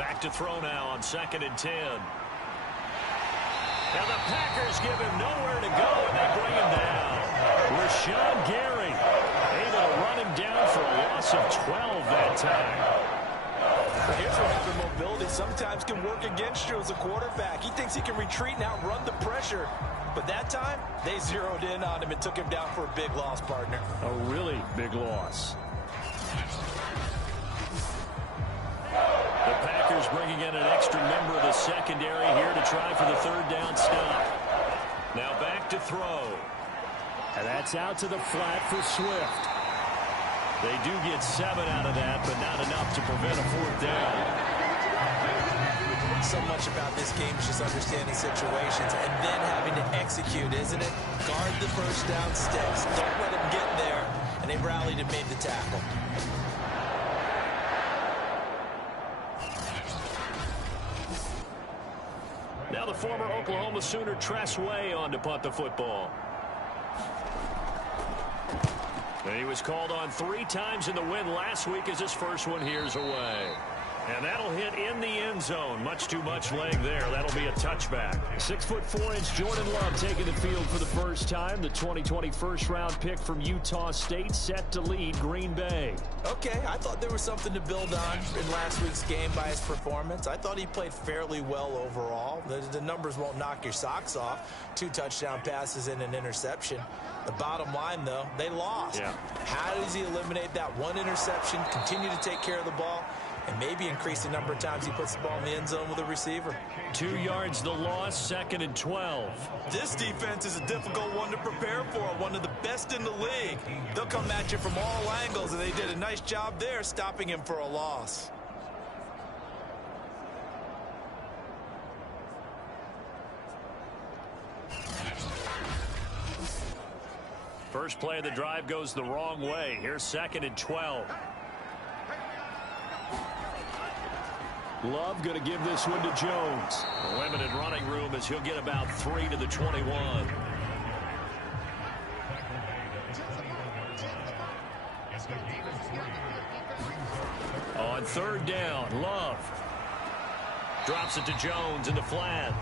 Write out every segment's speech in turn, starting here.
Back to throw now on 2nd and 10. Now the Packers give him nowhere to go, and they bring him down. Rashawn Gary able to run him down for a loss of 12 that time. Here's where having mobility sometimes can work against you as a quarterback. He thinks he can retreat and outrun the pressure. But that time, they zeroed in on him and took him down for a big loss, partner. A really big loss. The Packers bringing in an extra member of the secondary here to try for the 3rd down stop. Now back to throw. And that's out to the flat for Swift. They do get 7 out of that, but not enough to prevent a 4th down. So much about this game is just understanding situations and then having to execute, isn't it? Guard the first down sticks. Don't let him get there. And they rallied and made the tackle. Now the former Oklahoma Sooner Tress Way on to punt the football. And he was called on 3 times in the win last week as his first one here's away. And that'll hit in the end zone. Much too much leg there. That'll be a touchback. 6'4" Jordan Love taking the field for the first time. The 2020 first-round pick from Utah State set to lead Green Bay. Okay, I thought there was something to build on in last week's game by his performance. I thought he played fairly well overall. The numbers won't knock your socks off. 2 touchdown passes and an interception. The bottom line, though, they lost. Yeah. How does he eliminate that 1 interception, continue to take care of the ball, and maybe increase the number of times he puts the ball in the end zone with a receiver? 2 yards the loss, 2nd and 12. This defense is a difficult one to prepare for, one of the best in the league. They'll come at you from all angles, and they did a nice job there stopping him for a loss. First play of the drive goes the wrong way. Here's 2nd and 12. Love going to give this one to Jones. Limited running room as he'll get about 3 to the 21. On 3rd down, Love drops it to Jones in the flat.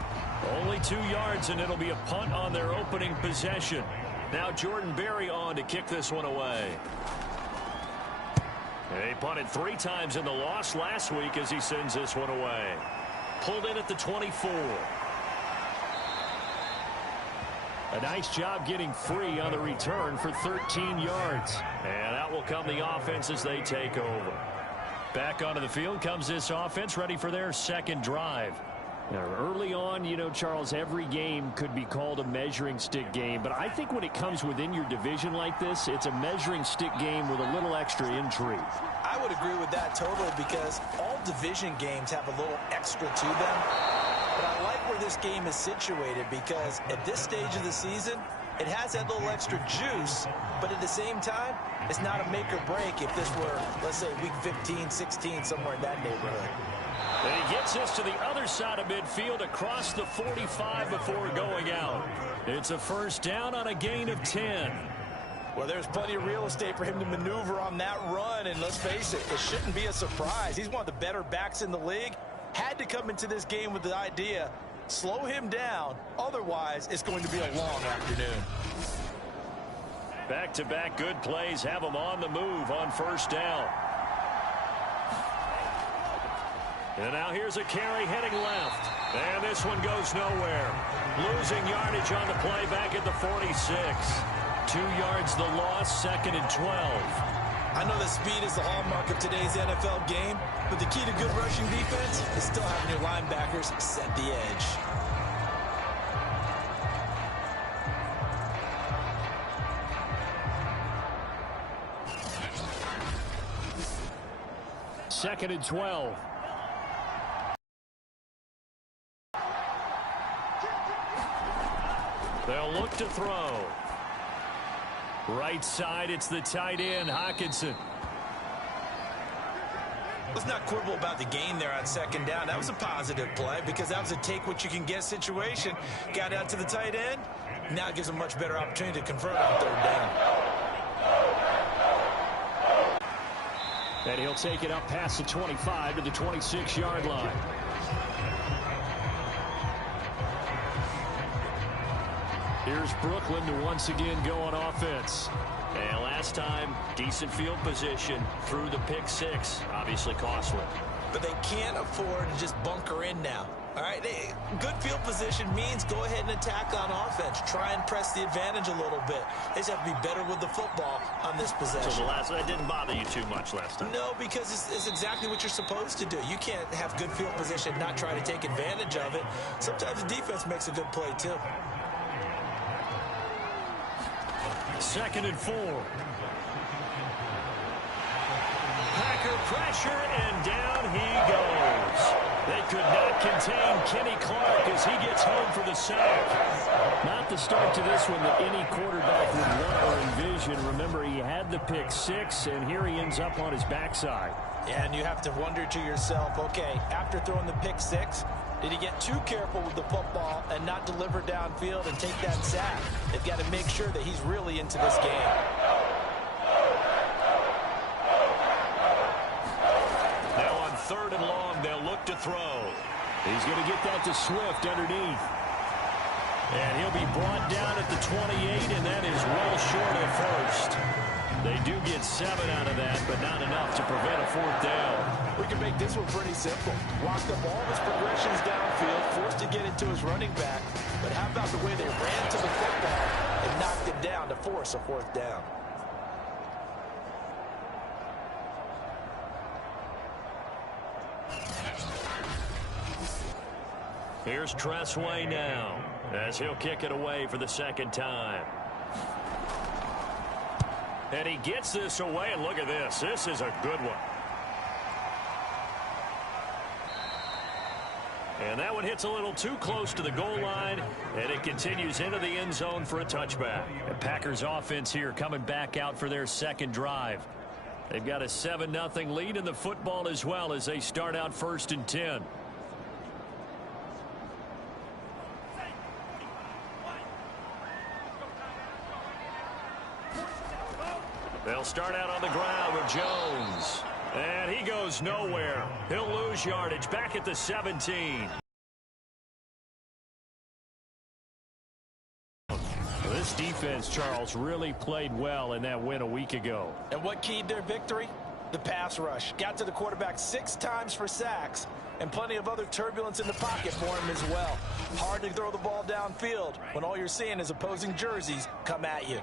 Only 2 yards, and it'll be a punt on their opening possession. Now Jordan Berry on to kick this one away. He punted 3 times in the loss last week as he sends this one away. Pulled in at the 24. A nice job getting free on the return for 13 yards. And out will come the offense as they take over. Back onto the field comes this offense, ready for their 2nd drive. Now, early on, you know, Charles, every game could be called a measuring stick game. But I think when it comes within your division like this, it's a measuring stick game with a little extra intrigue. I would agree with that totally because all division games have a little extra to them. But I like where this game is situated because at this stage of the season, it has that little extra juice. But at the same time, it's not a make or break if this were, let's say, week 15, 16, somewhere in that neighborhood. And he gets this to the other side of midfield across the 45 before going out. It's a 1st down on a gain of 10. Well, there's plenty of real estate for him to maneuver on that run, and let's face it, it shouldn't be a surprise. He's one of the better backs in the league. Had to come into this game with the idea, slow him down, otherwise it's going to be a long afternoon. Back-to-back good plays have him on the move on 1st down. And now here's a carry heading left. And this one goes nowhere. Losing yardage on the play back at the 46. 2 yards the loss, 2nd and 12. I know that speed is the hallmark of today's NFL game, but the key to good rushing defense is still having your linebackers set the edge. Second and 12. They'll look to throw. Right side, it's the tight end, Hockenson. Let's not quibble about the gain there on 2nd down. That was a positive play because that was a take-what-you-can-get situation. Got out to the tight end. Now it gives a much better opportunity to convert on 3rd down. And he'll take it up past the 25 to the 26-yard line. Here's Brooklyn to once again go on offense. And last time, decent field position through the pick six. Obviously costly. But they can't afford to just bunker in now. All right, good field position means go ahead and attack on offense. Try and press the advantage a little bit. They just have to be better with the football on this possession. So that didn't bother you too much last time? No, because it's exactly what you're supposed to do. You can't have good field position and not try to take advantage of it. Sometimes the defense makes a good play, too. 2nd and 4. Packer pressure, and down he goes. They could not contain Kenny Clark as he gets home for the sack. Not the start to this one that any quarterback would want or envision. Remember, he had the pick six, and here he ends up on his backside. And you have to wonder to yourself, okay, after throwing the pick six, did he get too careful with the football and not deliver downfield and take that sack? They've got to make sure that he's really into this game. Now on 3rd and long, they'll look to throw. He's going to get that to Swift underneath. And he'll be brought down at the 28, and that is well short of first. They do get 7 out of that, but not enough to prevent a 4th down. We can make this one pretty simple. Walked up all his progressions downfield, forced to get it to his running back. But how about the way they ran to the football and knocked it down to force a 4th down? Here's Tressway now as he'll kick it away for the 2nd time. And he gets this away, and look at this. This is a good one. And that one hits a little too close to the goal line, and it continues into the end zone for a touchback. The Packers offense here coming back out for their 2nd drive. They've got a 7-0 lead in the football as well as they start out 1st and 10. They'll start out on the ground with Jones. And he goes nowhere. He'll lose yardage back at the 17. This defense, Charles, really played well in that win a week ago. And what keyed their victory? The pass rush. Got to the quarterback 6 times for sacks, and plenty of other turbulence in the pocket for him as well. Hard to throw the ball downfield when all you're seeing is opposing jerseys come at you.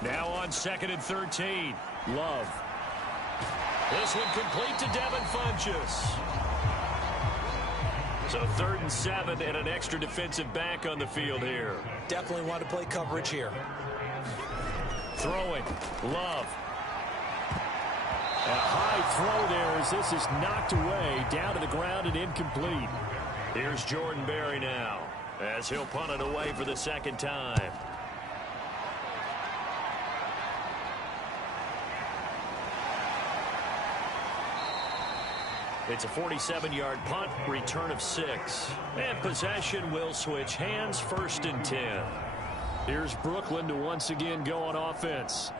Now on 2nd and 13. Love. This one complete to Devin Funchess. So 3rd and 7 and an extra defensive back on the field here. Definitely want to play coverage here. Throwing. Love. A high throw there as this is knocked away down to the ground and incomplete. Here's Jordan Berry now as he'll punt it away for the 2nd time. It's a 47-yard punt, return of 6. And possession will switch hands, 1st and 10. Here's Brooklyn to once again go on offense.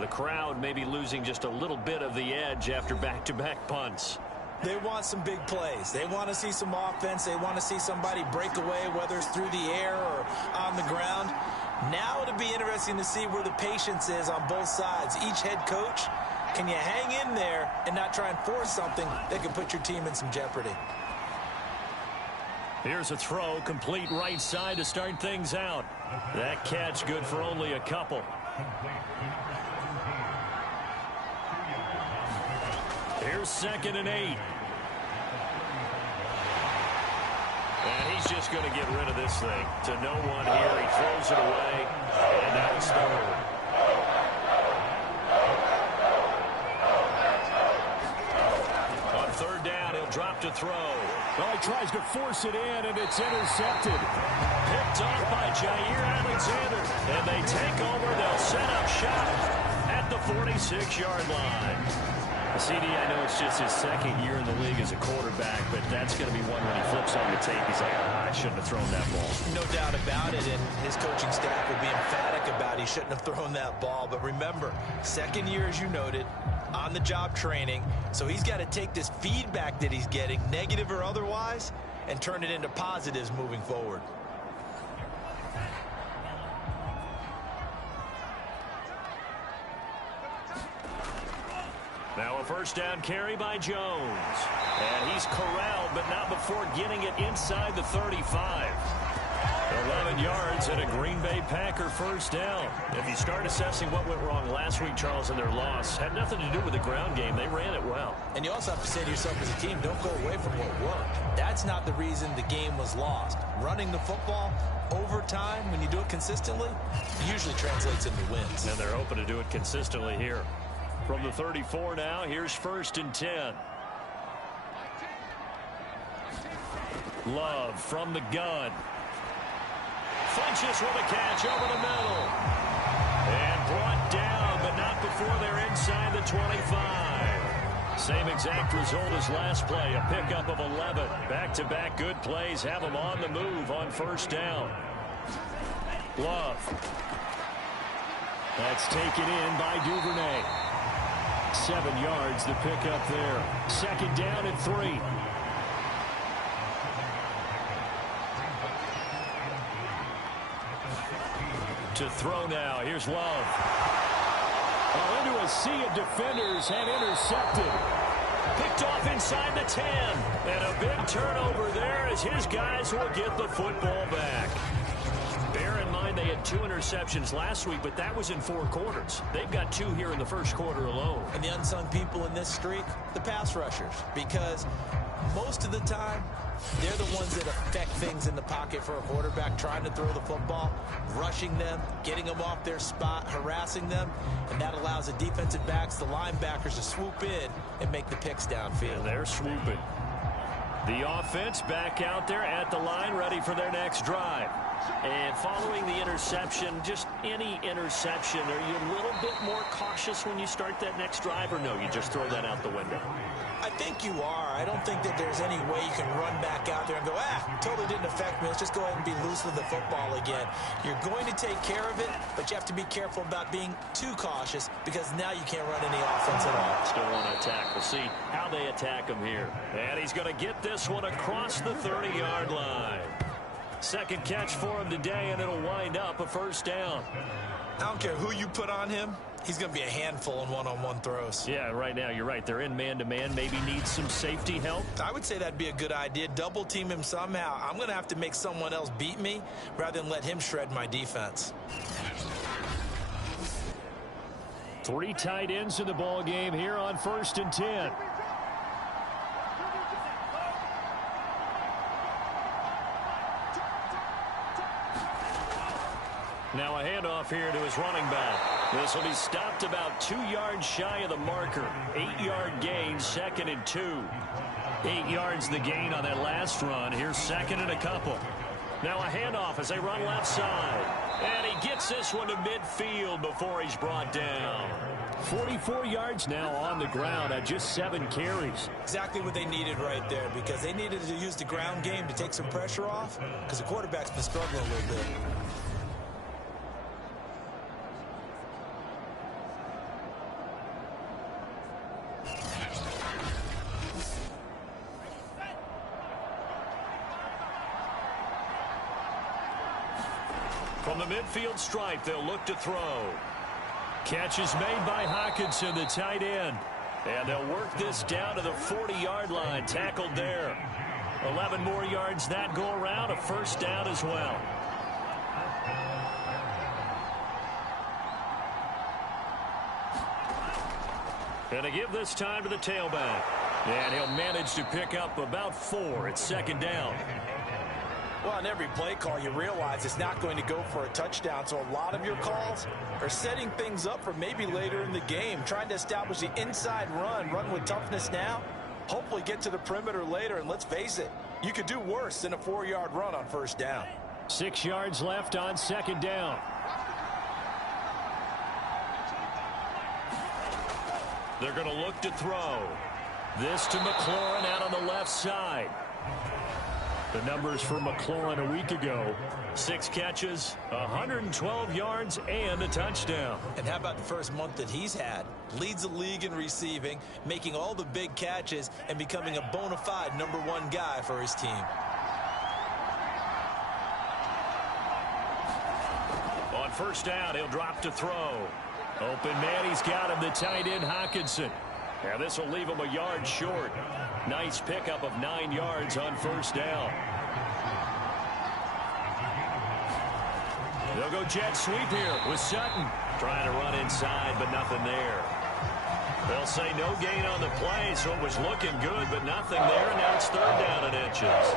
The crowd may be losing just a little bit of the edge after back-to-back punts. They want some big plays. They want to see some offense. They want to see somebody break away, whether it's through the air or on the ground. Now it'll be interesting to see where the patience is on both sides. Each head coach, can you hang in there and not try and force something that could put your team in some jeopardy? Here's a throw, complete right side to start things out. That catch good for only a couple. Here's 2nd and 8. And he's just going to get rid of this thing to no one here. He throws it away, and now it's 3rd. On 3rd down, he'll drop to throw. Well, he tries to force it in, and it's intercepted. Picked off by Jair Alexander. And they take over. They'll set up shop at the 46-yard line. CD, I know it's just his second year in the league as a quarterback, but that's going to be one when he flips on the tape. He's like, I shouldn't have thrown that ball. No doubt about it, and his coaching staff will be emphatic about he shouldn't have thrown that ball. But remember, second year, as you noted, on-the-job training, so he's got to take this feedback that he's getting, negative or otherwise, and turn it into positives moving forward. Now a first down carry by Jones. And he's corralled, but not before getting it inside the 35. 11 yards and a Green Bay Packer first down. If you start assessing what went wrong last week, Charles, in their loss, had nothing to do with the ground game. They ran it well. And you also have to say to yourself as a team, don't go away from what worked. That's not the reason the game was lost. Running the football over time, when you do it consistently, usually translates into wins. And they're hoping to do it consistently here. From the 34 now, here's 1st and 10. Love from the gun. Funches with a catch over the middle. And brought down, but not before they're inside the 25. Same exact result as last play, a pickup of 11. Back-to-back good plays have them on the move on first down. Love. That's taken in by Duvernay. 7 yards, the pickup there. 2nd down and 3. To throw now. Here's Love. Oh, into a sea of defenders and intercepted. Picked off inside the 10. And a big turnover there as his guys will get the football back. Bear in mind they had 2 interceptions last week, but that was in 4 quarters. They've got 2 here in the first quarter alone. And the unsung people in this streak, the pass rushers, because most of the time, they're the ones that affect things in the pocket for a quarterback, trying to throw the football, rushing them, getting them off their spot, harassing them, and that allows the defensive backs, the linebackers to swoop in and make the picks downfield. And they're swooping. The offense back out there at the line, ready for their next drive. And following the interception, just any interception, are you a little bit more cautious when you start that next drive, or no, you just throw that out the window? I think you are. I don't think that there's any way you can run back out there and go, totally didn't affect me. Let's just go ahead and be loose with the football again. You're going to take care of it, but you have to be careful about being too cautious because now you can't run any offense at all. Still want to attack. We'll see how they attack him here. And he's going to get this one across the 30-yard line. 2nd catch for him today, and it'll wind up a first down. I don't care who you put on him. He's going to be a handful in one-on-one throws. Yeah, right now, you're right. They're in man-to-man. Maybe needs some safety help. I would say that'd be a good idea. Double team him somehow. I'm going to have to make someone else beat me rather than let him shred my defense. 3 tight ends in the ball game here on 1st and 10. Now a handoff here to his running back. This will be stopped about 2 yards shy of the marker. 8-yard gain, 2nd and 2. 8 yards the gain on that last run. Here's 2nd and a couple. Now a handoff as they run left side. And he gets this one to midfield before he's brought down. 44 yards now on the ground at just 7 carries. Exactly what they needed right there, because they needed to use the ground game to take some pressure off, because the quarterback's been struggling a little bit. From the midfield stripe, they'll look to throw. Catch is made by Hockenson, the tight end. And they'll work this down to the 40-yard line. Tackled there. 11 more yards that go around. A first down as well. And to give this time to the tailback. And he'll manage to pick up about 4 at 2nd down. Well, on every play call, you realize it's not going to go for a touchdown. So a lot of your calls are setting things up for maybe later in the game, trying to establish the inside run with toughness now, hopefully get to the perimeter later. And let's face it, you could do worse than a 4-yard run on first down. 6 yards left on 2nd down. They're going to look to throw. This to McLaurin out on the left side. The numbers for McLaurin a week ago: 6 catches, 112 yards, and a touchdown. And how about the first month that he's had? Leads the league in receiving, making all the big catches, and becoming a bona fide #1 guy for his team. On first down, he'll drop to throw. Open man, he's got him, the tight end Hockenson. Now this will leave him a yard short. Nice pickup of 9 yards on first down. They'll go jet sweep here with Sutton. Trying to run inside, but nothing there. They'll say no gain on the play, so it was looking good, but nothing there, and now it's 3rd down and inches.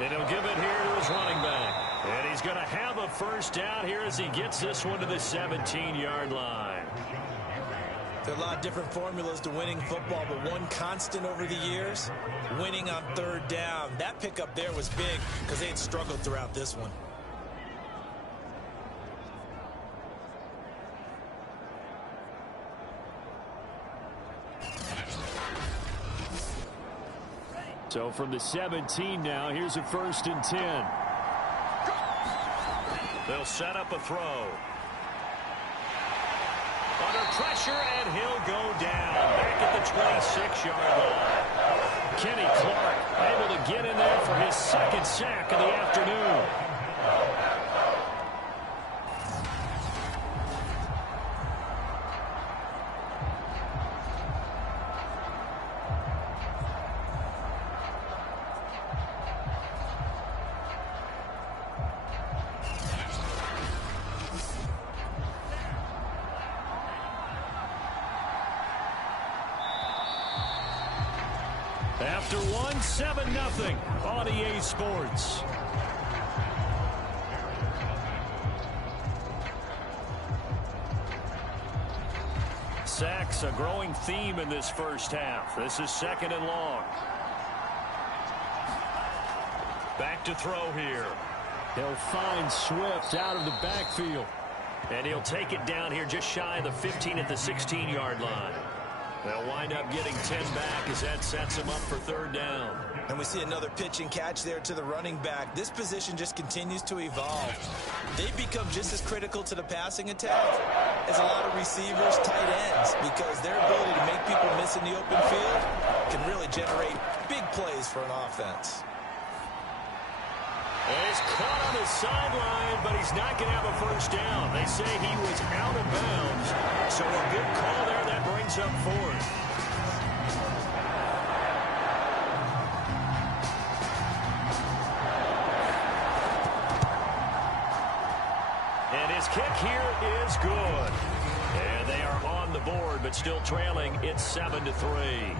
And he'll give it here to his running back. And he's going to have a first down here as he gets this one to the 17-yard line. There are a lot of different formulas to winning football, but one constant over the years: winning on 3rd down. That pickup there was big because they had struggled throughout this one. So from the 17 now, here's a 1st and 10. They'll set up a throw. Under pressure, and he'll go down. Back at the 26-yard line. Kenny Clark able to get in there for his 2nd sack of the afternoon. After one, 7-0 on EA Sports. Sacks, a growing theme in this first half. This is 2nd and long. Back to throw here. He'll find Swift out of the backfield. And he'll take it down here just shy of the 15 at the 16-yard line. They'll wind up getting 10 back as that sets them up for 3rd down. And we see another pitch and catch there to the running back. This position just continues to evolve. They've become just as critical to the passing attack as a lot of receivers, tight ends, because their ability to make people miss in the open field can really generate big plays for an offense. And he's caught on the sideline, but he's not going to have a first down. They say he was out of bounds. So a good call there that brings up 4th. And his kick here is good. And they are on the board, but still trailing. It's 7-3.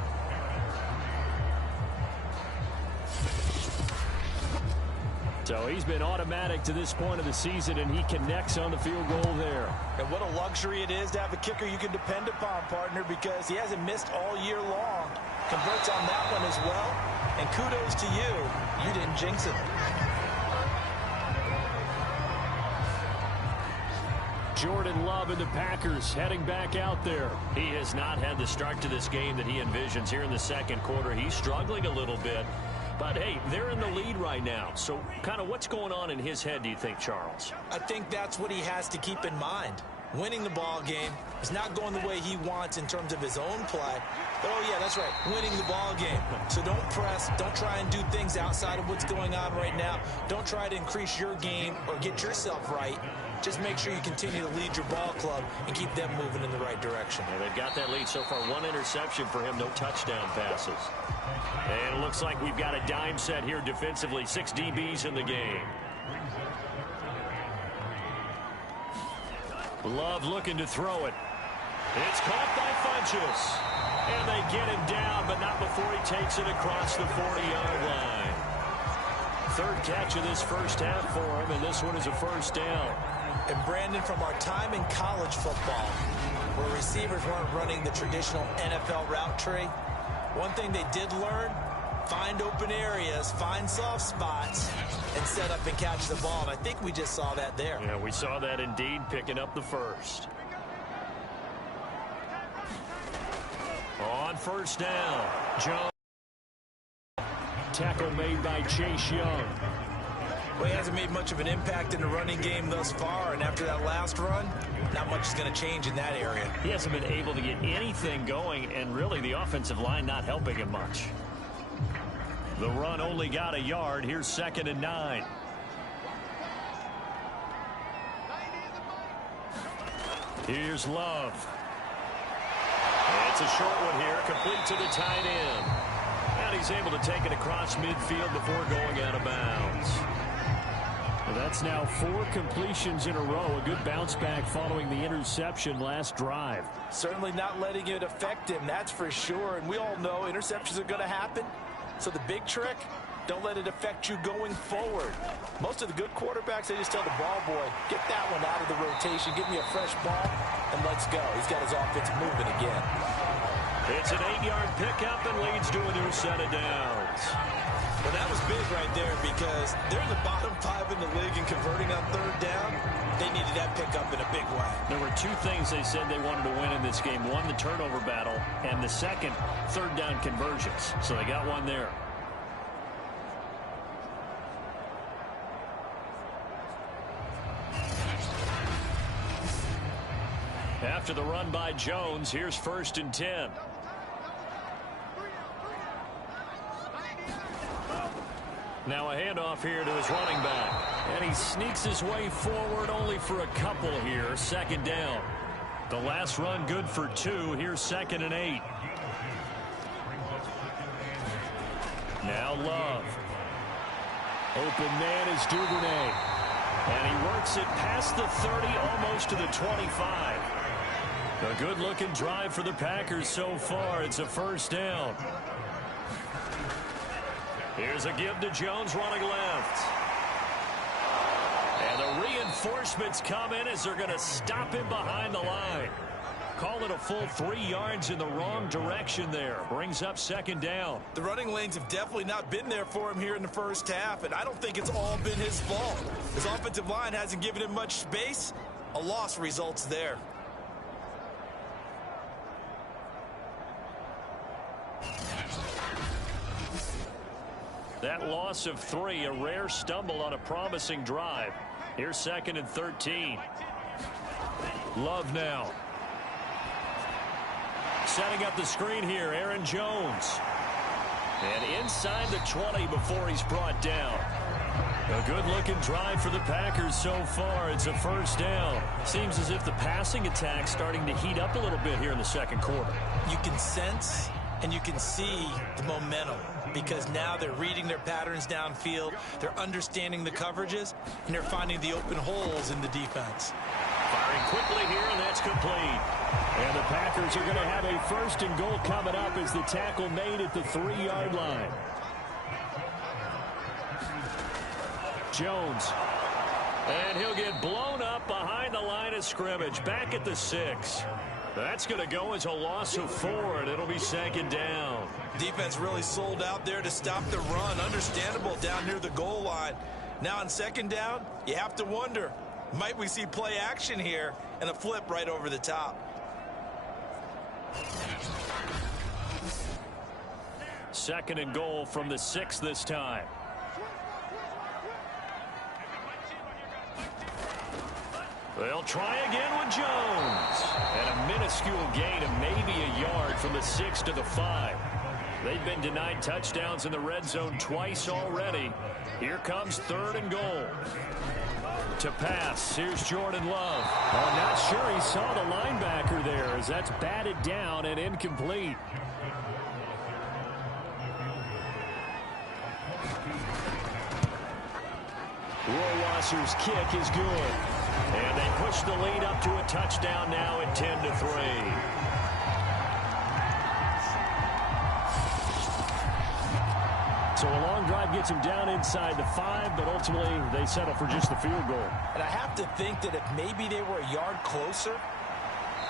So he's been automatic to this point of the season, and he connects on the field goal there. And what a luxury it is to have a kicker you can depend upon, partner, because he hasn't missed all year long. Converts on that one as well. And kudos to you. You didn't jinx it. Jordan Love and the Packers heading back out there. He has not had the start to this game that he envisions here in the 2nd quarter. He's struggling a little bit. But, hey, they're in the lead right now. So kind of what's going on in his head, do you think, Charles? I think that's what he has to keep in mind. Winning the ball game is not going the way he wants in terms of his own play. But, oh, yeah, that's right, winning the ball game. So don't press. Don't try and do things outside of what's going on right now. Don't try to increase your game or get yourself right. Just make sure you continue to lead your ball club and keep them moving in the right direction. And they've got that lead so far. 1 interception for him, no touchdown passes. And it looks like we've got a dime set here defensively. 6 DBs in the game. Love looking to throw it. It's caught by Funchess. And they get him down, but not before he takes it across the 40-yard line. 3rd catch of this first half for him, and this one is a first down. And Brandon, from our time in college football, where receivers weren't running the traditional NFL route tree, one thing they did learn find open areas, find soft spots, and set up and catch the ball. And I think we just saw that there. Yeah, we saw that indeed, picking up the first. On first down, Jones. Tackle made by Chase Young. Well, he hasn't made much of an impact in the running game thus far, and after that last run, not much is going to change in that area. He hasn't been able to get anything going, and really the offensive line not helping him much. The run only got a yard. Here's 2nd and 9. Here's Love. It's a short one here, complete to the tight end. And he's able to take it across midfield before going out of bounds. Well, that's now 4 completions in a row. A good bounce back following the interception last drive. Certainly not letting it affect him, that's for sure. And we all know interceptions are going to happen. So the big trick, don't let it affect you going forward. Most of the good quarterbacks, they just tell the ball boy, get that one out of the rotation, give me a fresh ball, and let's go. He's got his offense moving again. It's an 8-yard pickup and leads to a new set of downs. Well, that was big right there because they're in the bottom 5 in the league and converting on 3rd down. They needed that pickup in a big way. There were 2 things they said they wanted to win in this game. One, the turnover battle, and the second, 3rd down conversions. So they got one there. After the run by Jones, here's 1st and 10. Now a handoff here to his running back. And he sneaks his way forward only for a couple here. 2nd down. The last run good for 2. Here's 2nd and 8. Now Love. Open man is Duvernay. And he works it past the 30, almost to the 25. A good-looking drive for the Packers so far. It's a 1st down. Here's a give to Jones running left. And the reinforcements come in as they're going to stop him behind the line. Call it a full 3 yards in the wrong direction there. Brings up 2nd down. The running lanes have definitely not been there for him here in the first half, and I don't think it's all been his fault. His offensive line hasn't given him much space. A loss results there. That loss of 3, a rare stumble on a promising drive. Here's 2nd and 13. Love now. Setting up the screen here, Aaron Jones. And inside the 20 before he's brought down. A good-looking drive for the Packers so far. It's a 1st down. Seems as if the passing attack's starting to heat up a little bit here in the 2nd quarter. You can sense and you can see the momentum because now they're reading their patterns downfield, they're understanding the coverages, and they're finding the open holes in the defense. Firing quickly here, and that's complete. And the Packers are going to have a 1st and goal coming up as the tackle made at the 3-yard line. Jones. And he'll get blown up behind the line of scrimmage, back at the 6. That's going to go as a loss of 4, and it'll be 2nd down. Defense really sold out there to stop the run. Understandable down near the goal line. Now on 2nd down, you have to wonder, might we see play action here and a flip right over the top? 2nd and goal from the 6 this time. They'll try again with Jones. And a minuscule gain of maybe a yard from the 6 to the 5. They've been denied touchdowns in the red zone twice already. Here comes 3rd and goal. To pass, here's Jordan Love. I'm not sure he saw the linebacker there as that's batted down and incomplete. Rohrwasser's kick is good. And they push the lead up to a touchdown now at 10-3. So a long drive gets them down inside the 5, but ultimately they settle for just the field goal. And I have to think that if maybe they were a yard closer,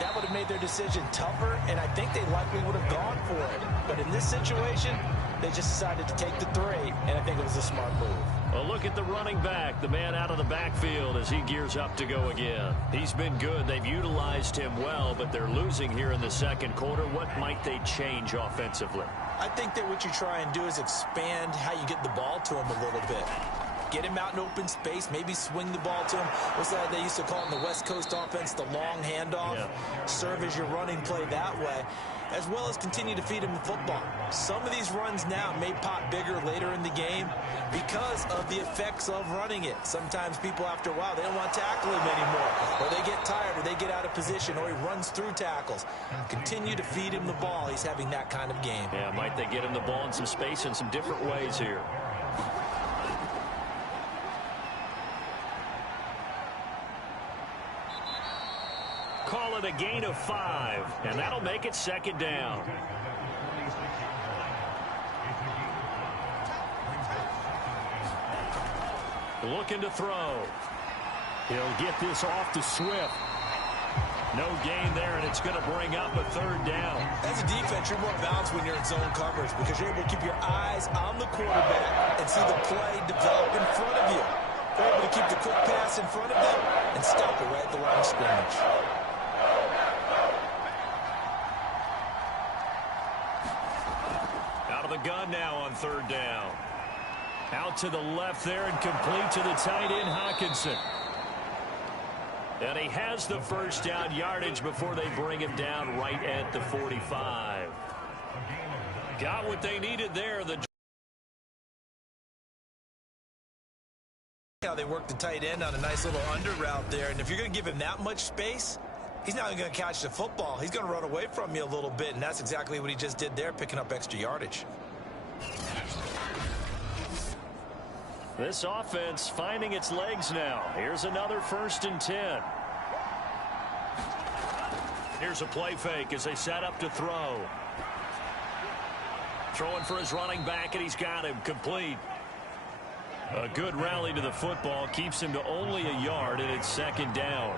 that would have made their decision tougher, and I think they likely would have gone for it. But in this situation, They just decided to take the 3, and I think it was a smart move. Well, look at the running back, the man out of the backfield as he gears up to go again. He's been good. They've utilized him well, but they're losing here in the second quarter. What might they change offensively? I think that what you try and do is expand how you get the ball to him a little bit. Get him out in open space, maybe swing the ball to him. What's that they used to call in the West Coast offense, the long handoff? Yeah. Serve as your running play that way, as well as continue to feed him the football. Some of these runs now may pop bigger later in the game because of the effects of running it. Sometimes people, after a while, they don't want to tackle him anymore, or they get tired, or they get out of position, or he runs through tackles. Continue to feed him the ball. He's having that kind of game. Yeah, might they get him the ball in some space in some different ways here. Call it a gain of 5, and that'll make it second down. Looking to throw. He'll get this off to Swift. No gain there, and it's going to bring up a third down. As a defense, you're more balanced when you're in zone coverage because you're able to keep your eyes on the quarterback and see the play develop in front of you. You're able to keep the quick pass in front of them and stop it right at the line of scrimmage. Out of the gun now on third down. Out to the left there and complete to the tight end, Hockenson. And he has the first down yardage before they bring him down right at the 45. Got what they needed there. How they work the tight end on a nice little under route there. And if you're going to give him that much space, he's not going to catch the football. He's going to run away from you a little bit, and that's exactly what he just did there, picking up extra yardage. This offense finding its legs now. Here's another 1st and 10. Here's a play fake as they set up to throw. Throwing for his running back, and he's got him complete. A good rally to the football keeps him to only a yard, and it's second down.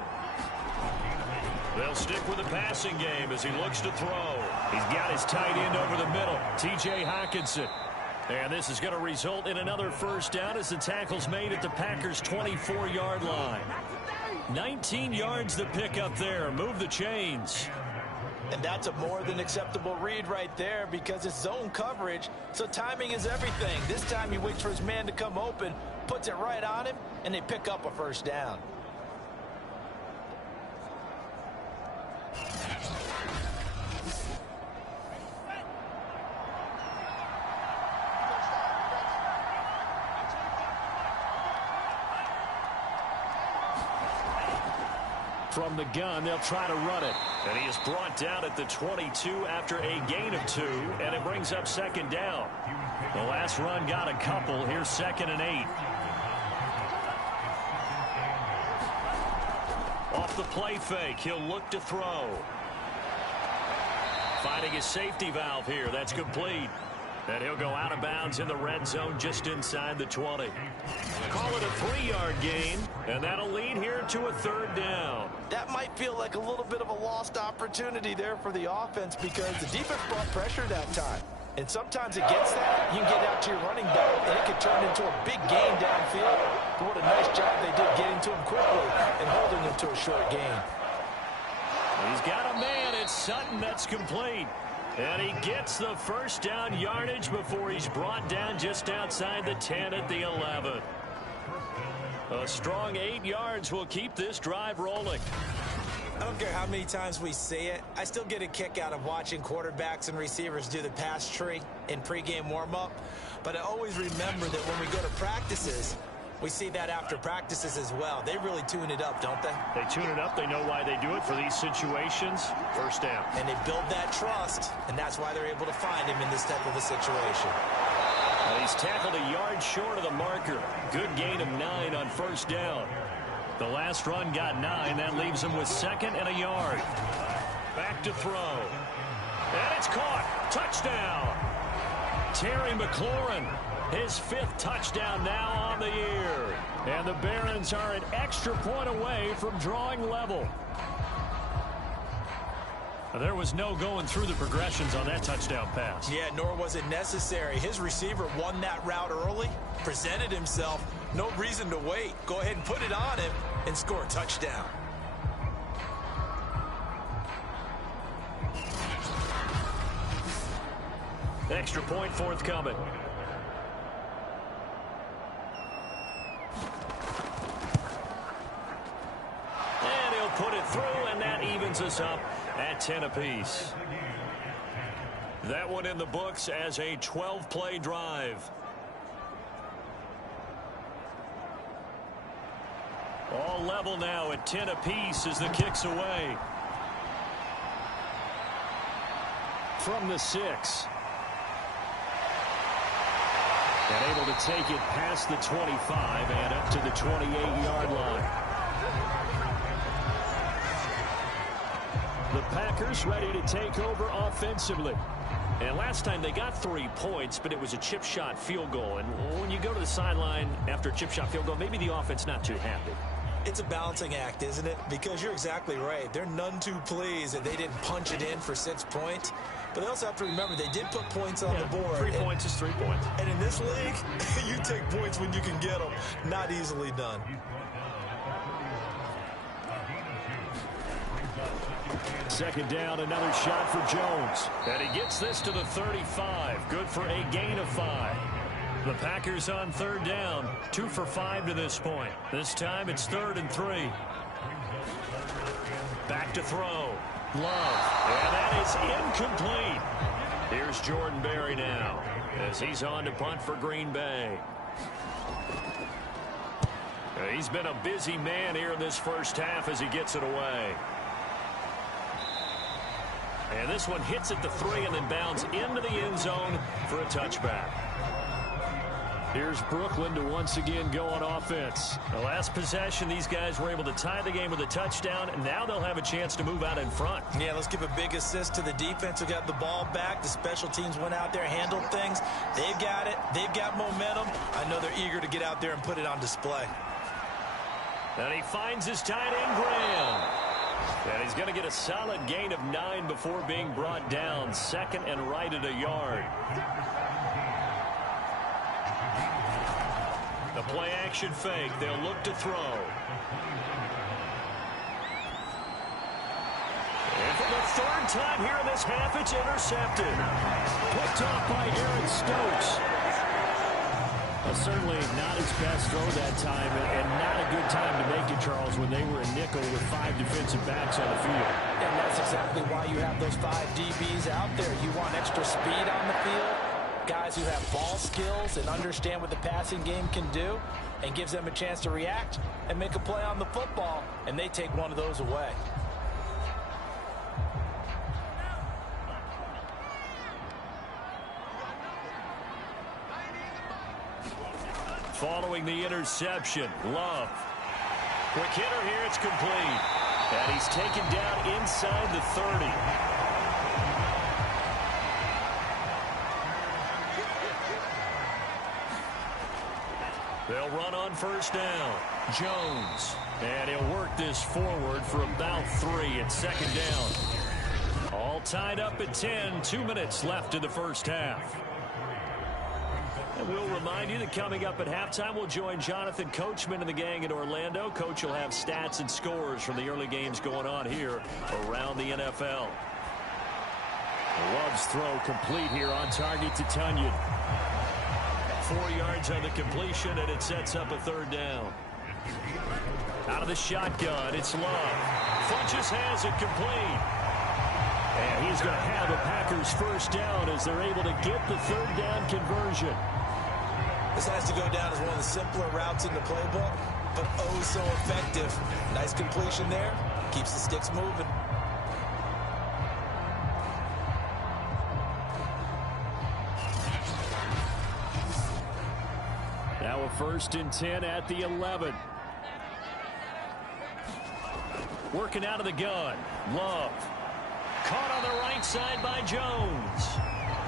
They'll stick with the passing game as he looks to throw. He's got his tight end over the middle, T.J. Hockenson. And this is going to result in another first down as the tackle's made at the Packers' 24-yard line. 19 yards to pick up there. Move the chains. And that's a more than acceptable read right there because it's zone coverage, so timing is everything. This time he waits for his man to come open, puts it right on him, and they pick up a first down. From the gun, they'll try to run it. And he is brought down at the 22 after a gain of 2, and it brings up second down. The last run got a couple. Here's 2nd and 8. Off the play fake, he'll look to throw. Finding his safety valve here. That's complete. And he'll go out of bounds in the red zone just inside the 20. Call it a 3-yard gain, and that'll lead here to a third down. That might feel like a little bit of a lost opportunity there for the offense because the defense brought pressure that time. And sometimes against that, you can get out to your running back, and it could turn into a big gain downfield. But what a nice job they did getting to him quickly and holding him to a short gain. He's got a man. It's Sutton. That's complete. And he gets the first down yardage before he's brought down just outside the 10 at the 11. A strong 8 yards will keep this drive rolling. I don't care how many times we see it. I still get a kick out of watching quarterbacks and receivers do the pass tree in pregame warm-up. But I always remember that when we go to practices, we see that after practices as well. They really tune it up, don't they? They tune it up. They know why they do it for these situations. First down. And they build that trust, and that's why they're able to find him in this type of a situation. Well, he's tackled a yard short of the marker. Good gain of 9 on first down. The last run got 9. That leaves him with 2nd and a yard. Back to throw. And it's caught. Touchdown. Terry McLaurin. His 5th touchdown now on the year. And the Barons are an extra point away from drawing level. There was no going through the progressions on that touchdown pass. Yeah, nor was it necessary. His receiver won that route early, presented himself. No reason to wait. Go ahead and put it on him and score a touchdown. Extra point forthcoming. And he'll put it through, and that evens us up at 10 apiece. That one in the books as a 12-play drive. All level now at 10 apiece as the kick's away. From the 6. And able to take it past the 25 and up to the 28-yard line. The Packers ready to take over offensively. And last time they got 3 points, but it was a chip shot field goal. And when you go to the sideline after a chip shot field goal, maybe the offense not too happy. It's a balancing act, isn't it? Because you're exactly right. They're none too pleased that they didn't punch it in for 6 points. But they also have to remember they did put points on the board. 3 points is 3 points. And in this league, you take points when you can get them. Not easily done. Second down, another shot for Jones. And he gets this to the 35. Good for a gain of 5. The Packers on third down. 2 for 5 to this point. This time it's 3rd and 3. Back to throw. Love. And that is incomplete. Here's Jordan Berry now as he's on to punt for Green Bay. He's been a busy man here in this first half as he gets it away. And this one hits at the 3 and then bounds into the end zone for a touchback. Here's Brooklyn to once again go on offense. The last possession, these guys were able to tie the game with a touchdown, and now they'll have a chance to move out in front. Yeah, let's give a big assist to the defense who got the ball back. The special teams went out there, handled things. They've got it. They've got momentum. I know they're eager to get out there and put it on display. And he finds his tight end, Graham. And he's going to get a solid gain of 9 before being brought down. 2nd and right at a yard. The play action fake. They'll look to throw. And for the 3rd time here in this half, it's intercepted. Picked off by Aaron Stokes. Well, certainly not his best throw that time, and not a good time to make it, Charles, when they were in nickel with 5 defensive backs on the field. And that's exactly why you have those 5 DBs out there. You want extra speed on the field, guys who have ball skills and understand what the passing game can do, and gives them a chance to react and make a play on the football, and they take one of those away. Following the interception, Love. Quick hitter here, it's complete. And he's taken down inside the 30. They'll run on first down. Jones. And he'll work this forward for about 3 at 2nd down. All tied up at 10. 2 minutes left in the first half. And we'll remind you that coming up at halftime, we'll join Jonathan Coachman and the gang in Orlando. Coach will have stats and scores from the early games going on here around the NFL. Love's throw complete here on target to Tunyon. 4 yards on the completion, and it sets up a 3rd down. Out of the shotgun, it's Love. Funches has it complete. And he's going to have a Packers first down as they're able to get the 3rd down conversion. This has to go down as one of the simpler routes in the playbook, but oh so effective. Nice completion there. Keeps the sticks moving. Now a 1st and 10 at the 11. Working out of the gun. Love. Caught on the right side by Jones.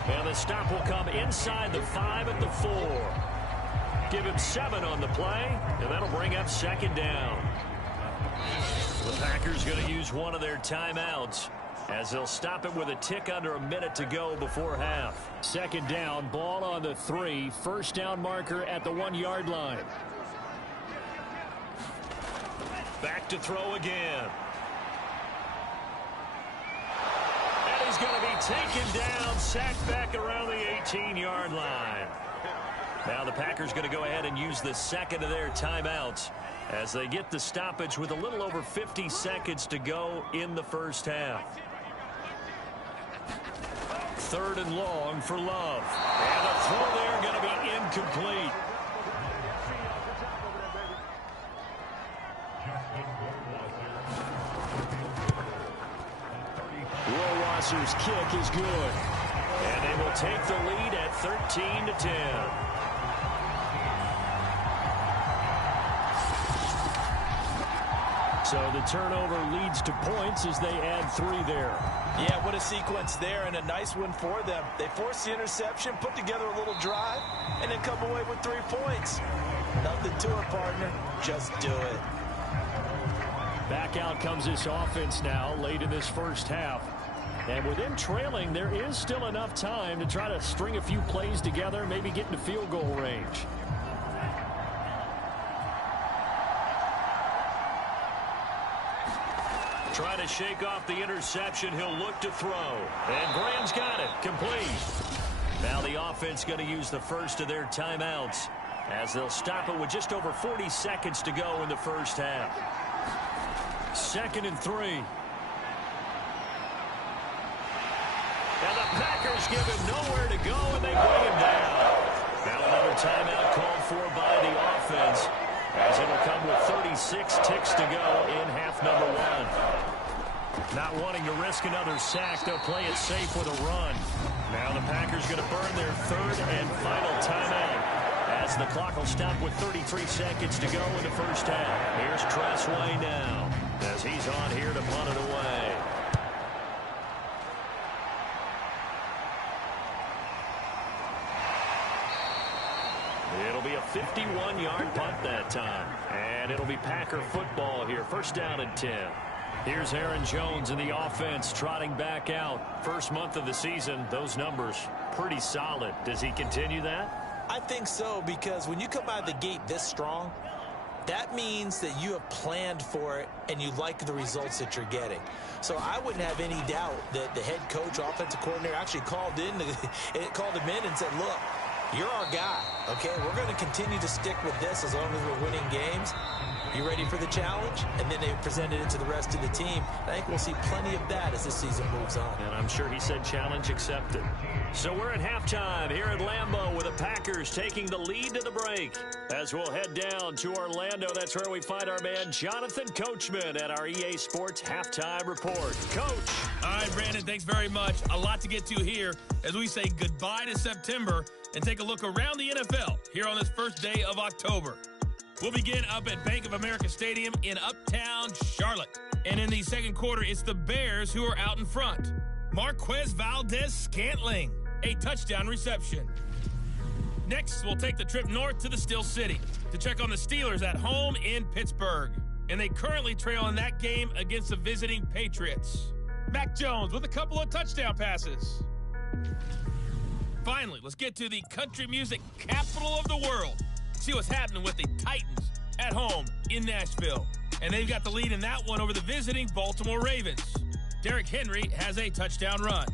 And the stop will come inside the 5 at the 4. Give him 7 on the play, and that'll bring up 2nd down. The Packers going to use one of their timeouts. as they'll stop it with a tick under a minute to go before half. Second down, ball on the 3. First down marker at the 1-yard line. Back to throw again. And he's going to be taken down, sacked back around the 18-yard line. Now the Packers going to go ahead and use the second of their timeouts as they get the stoppage with a little over 50 seconds to go in the first half. Third and long for Love. And the throw there going to be incomplete. Rohrwasser's kick is good. And they will take the lead at 13-10. So the turnover leads to points as they add 3 there. Yeah, what a sequence there, and a nice one for them. They force the interception, put together a little drive, and then come away with 3 points. Nothing to it, partner. Just do it. Back out comes this offense now late in this first half. And with them trailing, there is still enough time to try to string a few plays together, maybe get into field goal range. Trying to shake off the interception. He'll look to throw. And Graham's got it. Complete. Now the offense going to use the first of their timeouts as they'll stop it with just over 40 seconds to go in the first half. Second and 3. And the Packers give him nowhere to go, and they bring him down. Now another timeout called for by the offense, as it'll come with 36 ticks to go in half number 1. Not wanting to risk another sack, they'll play it safe with a run. Now the Packers going to burn their third and final timeout, as the clock will stop with 33 seconds to go in the first half. Here's Tressway now, as he's on here to punt it away. It'll be a 51-yard punt that time. And it'll be Packer football here. First down and 10. Here's Aaron Jones in the offense trotting back out. First month of the season, those numbers pretty solid. Does he continue that? I think so, because when you come out of the gate this strong, that means that you have planned for it and you like the results that you're getting. So I wouldn't have any doubt that the head coach, offensive coordinator, actually called him in and said, look, you're our guy, okay? We're going to continue to stick with this as long as we're winning games. You ready for the challenge? And then they presented it to the rest of the team. I think we'll see plenty of that as this season moves on. And I'm sure he said challenge accepted. So we're at halftime here at Lambeau with the Packers taking the lead to the break. As we'll head down to Orlando, that's where we find our man Jonathan Coachman at our EA Sports Halftime Report. Coach. All right, Brandon, thanks very much. A lot to get to here as we say goodbye to September and take a look around the NFL here on this first day of October. We'll begin up at Bank of America Stadium in Uptown Charlotte. And in the second quarter, it's the Bears who are out in front. Marquez Valdez-Scantling, a touchdown reception. Next, we'll take the trip north to the Steel City to check on the Steelers at home in Pittsburgh. And they currently trail in that game against the visiting Patriots. Mac Jones with a couple of touchdown passes. Finally, let's get to the country music capital of the world. See what's happening with the Titans at home in Nashville. And they've got the lead in that one over the visiting Baltimore Ravens. Derrick Henry has a touchdown run.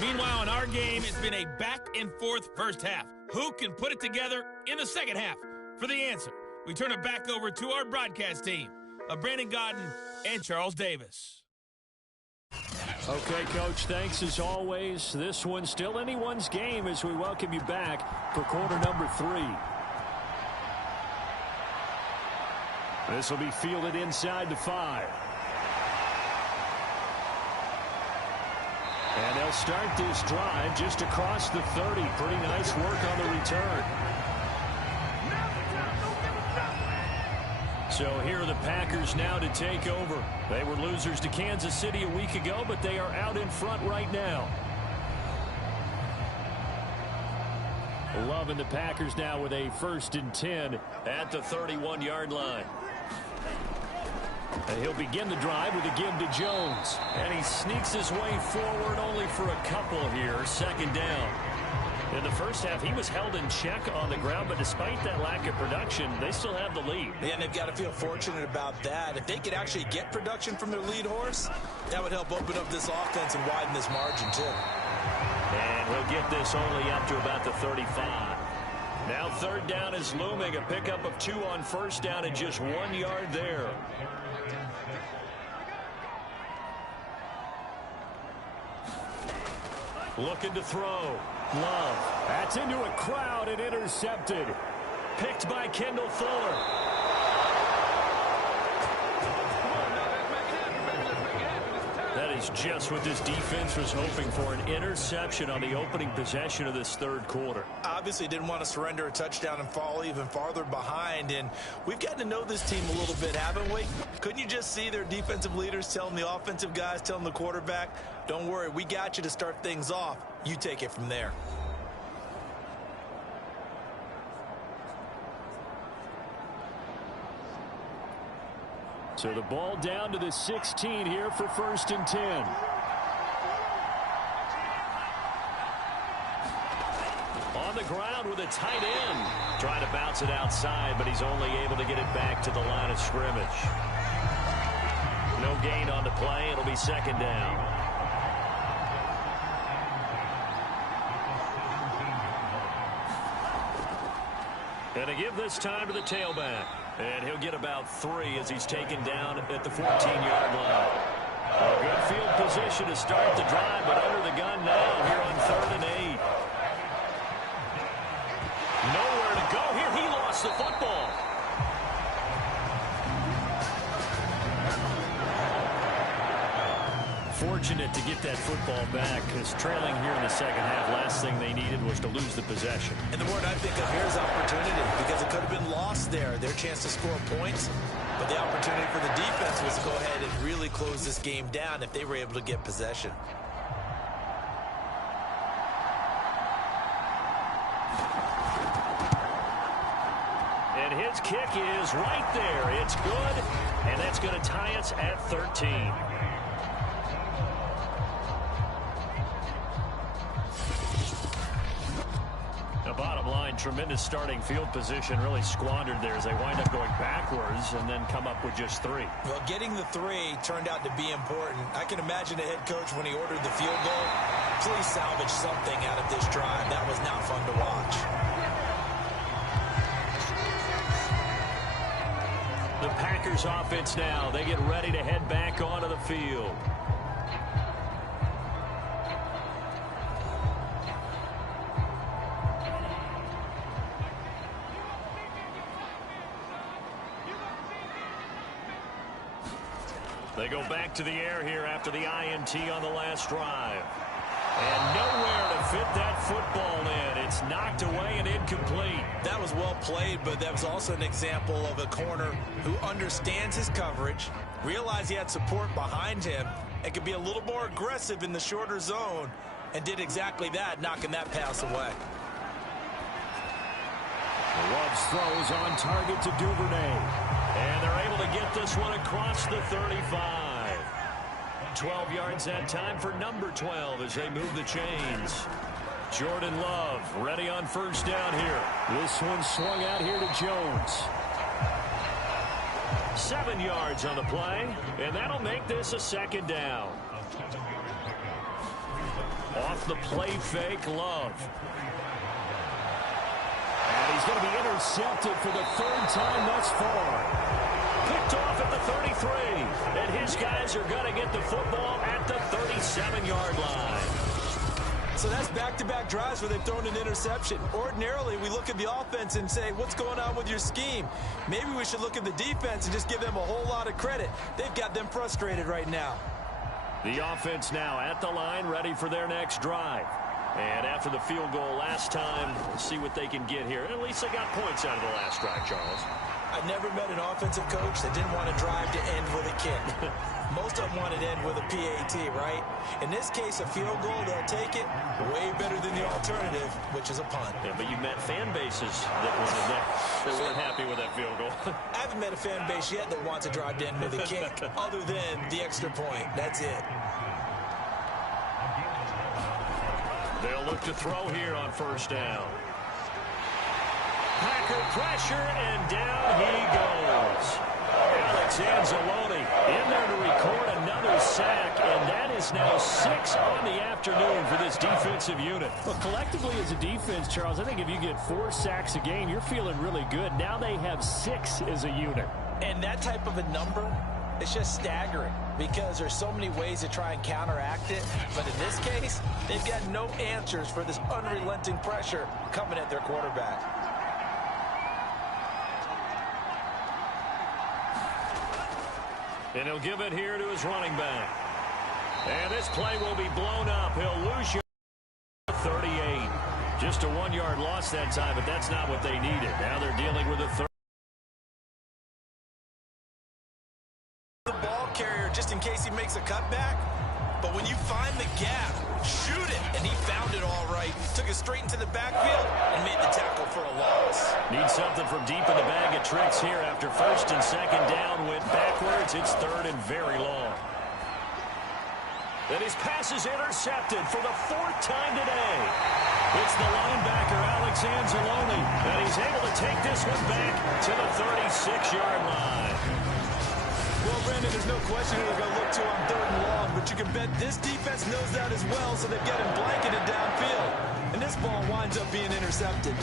Meanwhile, in our game, it's been a back-and-forth first half. Who can put it together in the second half? For the answer, we turn it back over to our broadcast team of Brandon Gaudin and Charles Davis. Okay, Coach, thanks as always. This one's still anyone's game as we welcome you back for quarter number 3. This will be fielded inside the 5. And they'll start this drive just across the 30. Pretty nice work on the return. So here are the Packers now to take over. They were losers to Kansas City a week ago, but they are out in front right now. Love and the Packers now with a 1st and 10 at the 31-yard line. And he'll begin the drive with a give to Jones. And he sneaks his way forward only for a couple here. Second down. In the first half, he was held in check on the ground, but despite that lack of production, they still have the lead. Yeah, and they've got to feel fortunate about that. If they could actually get production from their lead horse, that would help open up this offense and widen this margin, too. And he'll get this only up to about the 35. Now third down is looming. A pickup of 2 on first down and just 1 yard there. Looking to throw. Love. That's into a crowd and intercepted. Picked by Kendall Fuller. That is just what this defense was hoping for, an interception on the opening possession of this third quarter. Obviously didn't want to surrender a touchdown and fall even farther behind, and we've gotten to know this team a little bit, haven't we? Couldn't you just see their defensive leaders telling the offensive guys, telling the quarterback, don't worry, we got you to start things off. You take it from there. So the ball down to the 16 here for 1st and 10. On the ground with a tight end. Trying to bounce it outside, but he's only able to get it back to the line of scrimmage. No gain on the play. It'll be second down. And to give this time to the tailback. And he'll get about 3 as he's taken down at the 14-yard line. A good field position to start the drive, but under the gun now here on 3rd and 8. Nowhere to go here. He lost the football. Fortunate to get that football back, because trailing here in the second half, last thing they needed was to lose the possession. And the word I think of here is opportunity, because it could have been lost there. Their chance to score points, but the opportunity for the defense was to go ahead and really close this game down if they were able to get possession. And his kick is right there. It's good, and that's going to tie us at 13. Bottom line, tremendous starting field position, really squandered there as they wind up going backwards and then come up with just 3. Well, getting the 3 turned out to be important. I can imagine the head coach when he ordered the field goal. Please salvage something out of this drive. That was not fun to watch. The Packers offense now, they get ready to head back onto the field. They go back to the air here after the INT on the last drive. And nowhere to fit that football in. It's knocked away and incomplete. That was well played, but that was also an example of a corner who understands his coverage, realized he had support behind him, and could be a little more aggressive in the shorter zone, and did exactly that, knocking that pass away. Love's throws on target to Duvernay. And they're able to get this one across the 35. 12 yards that time for number 12 as they move the chains. Jordan Love ready on first down here. This one swung out here to Jones. 7 yards on the play, and that'll make this a second down. Off the play fake, Love. And he's going to be intercepted for the 3rd time thus far. Picked off at the 33. And his guys are going to get the football at the 37-yard line. So that's back-to-back drives where they've thrown an interception. Ordinarily, we look at the offense and say, what's going on with your scheme? Maybe we should look at the defense and just give them a whole lot of credit. They've got them frustrated right now. The offense now at the line, ready for their next drive. And after the field goal last time, we'll see what they can get here. At least they got points out of the last drive, Charles. I've never met an offensive coach that didn't want to drive to end with a kick. Most of them wanted to end with a PAT, right? In this case, a field goal, they'll take it way better than the alternative, which is a punt. Yeah, but you met fan bases that weren't happy with that field goal. I haven't met a fan base yet that wants to drive to end with a kick other than the extra point. That's it. They'll look to throw here on first down. Packer pressure, and down he goes. Alex Anzalone in there to record another sack, and that is now 6 on the afternoon for this defensive unit. Well, collectively as a defense, Charles, I think if you get 4 sacks a game, you're feeling really good. Now they have 6 as a unit. And that type of a number, it's just staggering because there's so many ways to try and counteract it. But in this case, they've got no answers for this unrelenting pressure coming at their quarterback. And he'll give it here to his running back. And this play will be blown up. He'll lose you 38. Just a 1-yard loss that time, but that's not what they needed. Now they're dealing with a third. The ball carrier just in case he makes a cutback. But when you find the gap, shoot it. And he found it all right. Took it straight into the backfield and made the tackle for a loss. Need something from deep in the bag of tricks here after first and second down. Went backwards. It's third and very long. And his pass is intercepted for the 4th time today. It's the linebacker, Alex Anzalone. And he's able to take this one back to the 36-yard line. Well, Brandon, there's no question who they're going to look to on 3rd and long, but you can bet this defense knows that as well, so they've got him blanketed downfield. And this ball winds up being intercepted.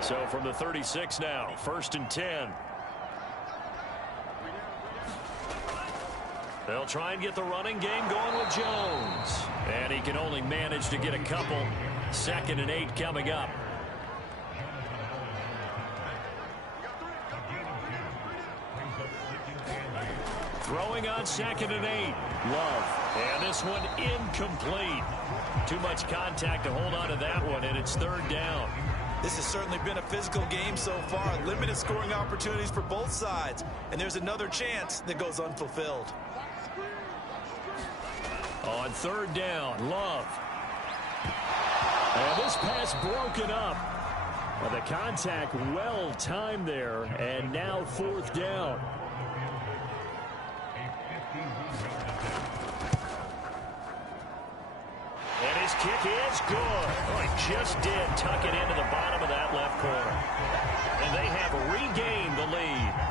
So from the 36 now, 1st and 10. They'll try and get the running game going with Jones. And he can only manage to get a couple. 2nd and 8 coming up. Throwing on 2nd and 8. Love. And this one incomplete. Too much contact to hold on to that one, and it's 3rd down. This has certainly been a physical game so far. Limited scoring opportunities for both sides. And there's another chance that goes unfulfilled. On 3rd down, Love. And this pass broken up. Well, the contact well timed there, and now 4th down. And his kick is good. Oh, he just did tuck it into the bottom of that left corner. And they have regained the lead.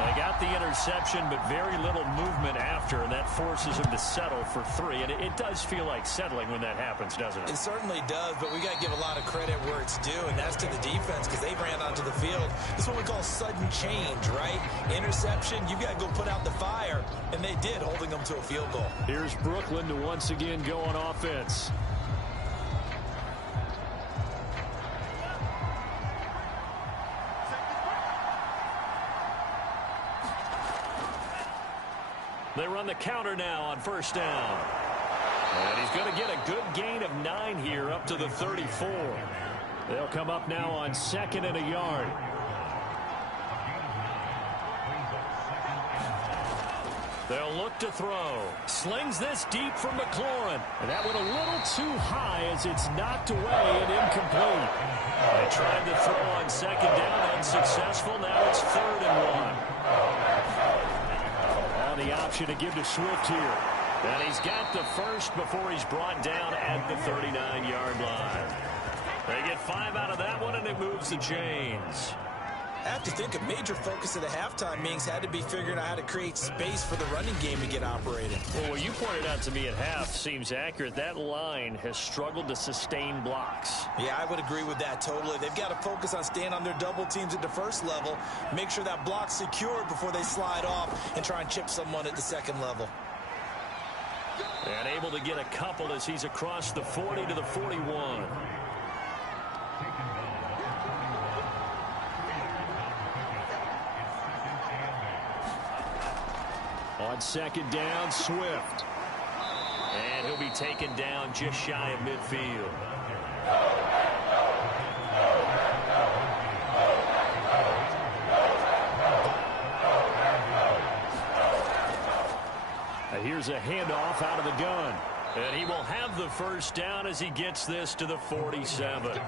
They got the interception, but very little movement after, and that forces him to settle for 3. And it does feel like settling when that happens, doesn't it? It certainly does, but we got to give a lot of credit where it's due, and that's to the defense because they ran onto the field. This is what we call sudden change, right? Interception, you got to go put out the fire, and they did, holding them to a field goal. Here's Brooklyn to once again go on offense. They run the counter now on 1st down. And he's going to get a good gain of 9 here up to the 34. They'll come up now on 2nd and a yard. They'll look to throw. Slings this deep from McLaurin. And that went a little too high as it's knocked away and incomplete. They tried to throw on 2nd down, unsuccessful. Now it's 3rd and 1. The option to give to Swift here. And he's got the first before he's brought down at the 39-yard line. They get 5 out of that one, and it moves the chains. I have to think a major focus of the halftime meetings had to be figuring out how to create space for the running game to get operated. Well, what you pointed out to me at half seems accurate. That line has struggled to sustain blocks. Yeah, I would agree with that totally. They've got to focus on staying on their double teams at the first level, make sure that block's secured before they slide off and try and chip someone at the 2nd level. And able to get a couple as he's across the 40 to the 41. On 2nd down, Swift. And he'll be taken down just shy of midfield. here's a handoff out of the gun. And he will have the first down as he gets this to the 47.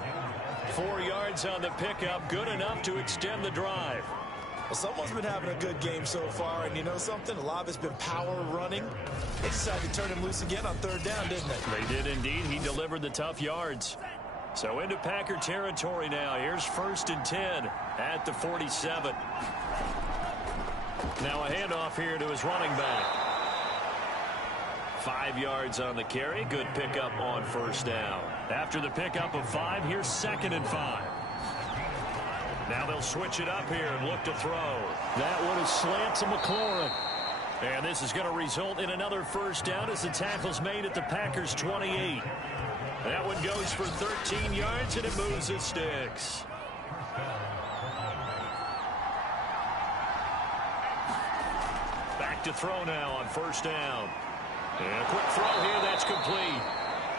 4 yards on the pickup, good enough to extend the drive. Well, someone's been having a good game so far, and you know something? A lot of it's been power running. They decided to turn him loose again on 3rd down, didn't they? They did indeed. He delivered the tough yards. So into Packer territory now. Here's 1st and 10 at the 47. Now a handoff here to his running back. 5 yards on the carry. Good pickup on 1st down. After the pickup of 5, here's 2nd and 5. Now they'll switch it up here and look to throw. That one is slant to McLaurin. And this is going to result in another 1st down as the tackle's made at the Packers' 28. That one goes for 13 yards, and it moves the sticks. Back to throw now on 1st down. And a quick throw here, that's complete.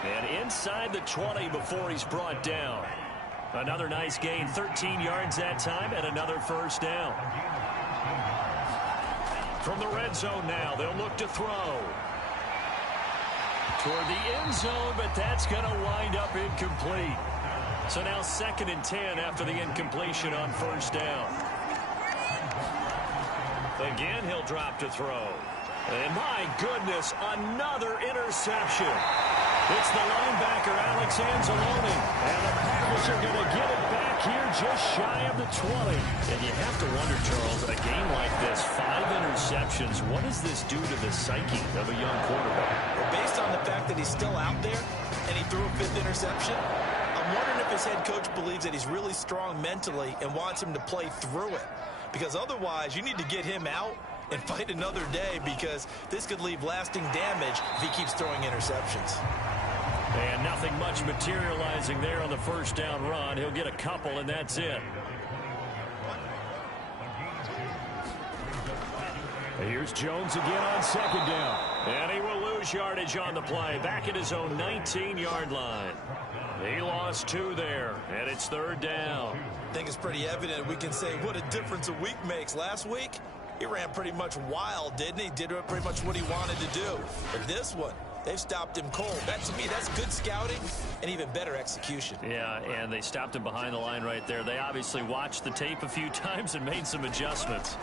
And inside the 20 before he's brought down. Another nice gain, 13 yards that time, and another 1st down. From the red zone now, they'll look to throw. Toward the end zone, but that's going to wind up incomplete. So now 2nd and 10 after the incompletion on 1st down. Again, he'll drop to throw. And my goodness, another interception. It's the linebacker, Alex Anzalone. And the Packers are going to get it back here just shy of the 20. And you have to wonder, Charles, in a game like this, 5 interceptions, what does this do to the psyche of a young quarterback? Well, based on the fact that he's still out there and he threw a 5th interception, I'm wondering if his head coach believes that he's really strong mentally and wants him to play through it. Because otherwise, you need to get him out and fight another day, because this could leave lasting damage if he keeps throwing interceptions. And nothing much materializing there on the 1st down run. He'll get a couple, and that's it. Here's Jones again on 2nd down. And he will lose yardage on the play, back at his own 19-yard line. He lost 2 there, and it's 3rd down. I think it's pretty evident. We can say what a difference a week makes. Last week, he ran pretty much wild, didn't he? Did pretty much what he wanted to do. But this one, they've stopped him cold. That, to me, that's good scouting and even better execution. Yeah, and they stopped him behind the line right there. They obviously watched the tape a few times and made some adjustments.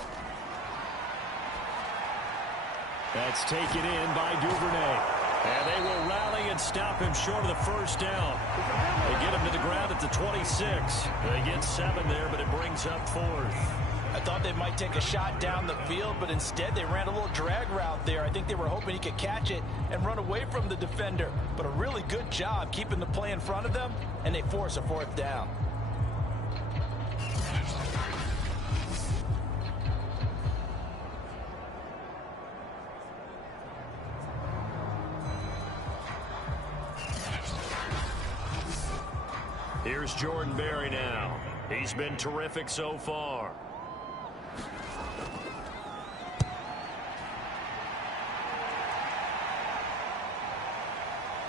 That's taken in by Duvernay. And they will rally and stop him short of the 1st down. They get him to the ground at the 26. They get 7 there, but it brings up 4th. I thought they might take a shot down the field, but instead they ran a little drag route there. I think they were hoping he could catch it and run away from the defender. But a really good job keeping the play in front of them, and they force a 4th down. Here's Jordan Berry now. He's been terrific so far.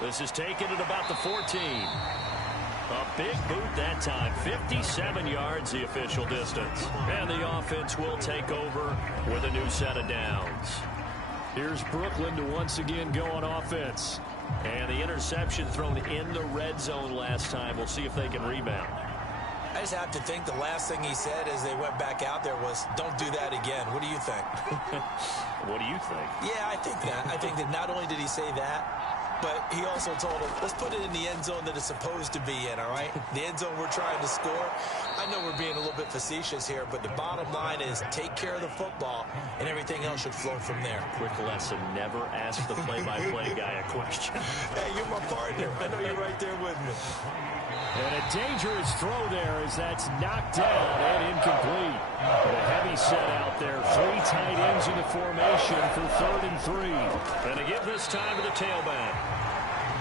This is taken at about the 14. A big boot that time. 57 yards the official distance. And the offense will take over with a new set of downs. Here's Brooklyn to once again go on offense. And the interception thrown in the red zone last time. We'll see if they can rebound. I just have to think the last thing he said as they went back out there was, don't do that again. What do you think? What do you think? Yeah, I think that. I think that not only did he say that, but he also told him, let's put it in the end zone that it's supposed to be in, all right? The end zone we're trying to score. I know we're being a little bit facetious here, but the bottom line is take care of the football, and everything else should flow from there. Quick lesson, never ask the play-by-play guy a question. Hey, you're my partner. I know you're right there with me. And a dangerous throw there as that's knocked down and incomplete. A heavy set out there. 3 tight ends in the formation for 3rd and 3. And they give this time to the tailback.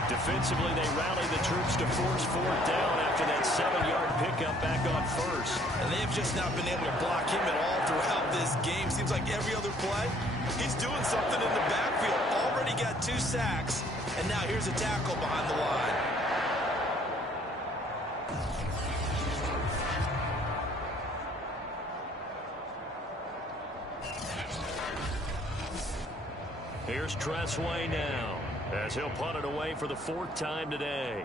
Defensively, they rally the troops to force 4th down after that 7-yard pickup back on 1st. And they have just not been able to block him at all throughout this game. Seems like every other play, he's doing something in the backfield. Already got 2 sacks, and now here's a tackle behind the line. Here's Here's Tressway now, as he'll punt it away for the 4th time today.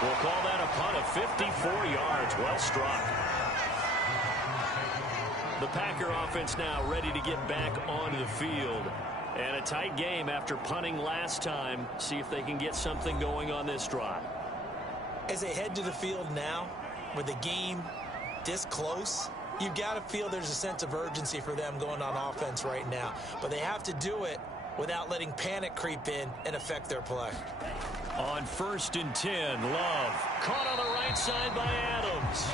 We'll call that a punt of 54 yards. Well struck. The Packer offense now ready to get back onto the field. And a tight game after punting last time. See if they can get something going on this drive. As they head to the field now, with the game this close, you've got to feel there's a sense of urgency for them going on offense right now. But they have to do it without letting panic creep in and affect their play. On 1st and 10, Love caught on the right side by Adams.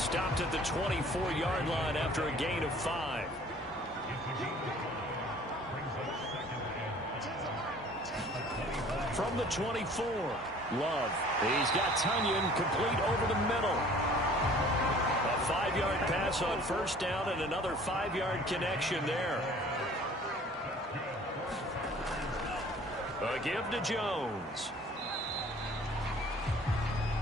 Stopped at the 24-yard line after a gain of 5. From the 24, Love. He's got Tonyan complete over the middle. A 5-yard pass on 1st down and another 5-yard connection there. A give to Jones.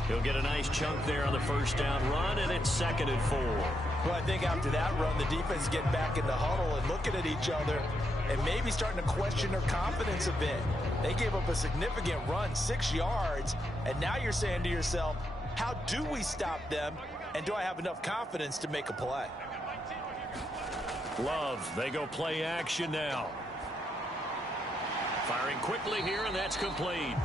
He'll get a nice chunk there on the 1st down run, and it's 2nd and 4. Well, I think after that run, the defense is getting back in the huddle and looking at each other and maybe starting to question their confidence a bit. They gave up a significant run, 6 yards, and now you're saying to yourself, how do we stop them, and do I have enough confidence to make a play? Love, they go play action now. Firing quickly here, and that's complete.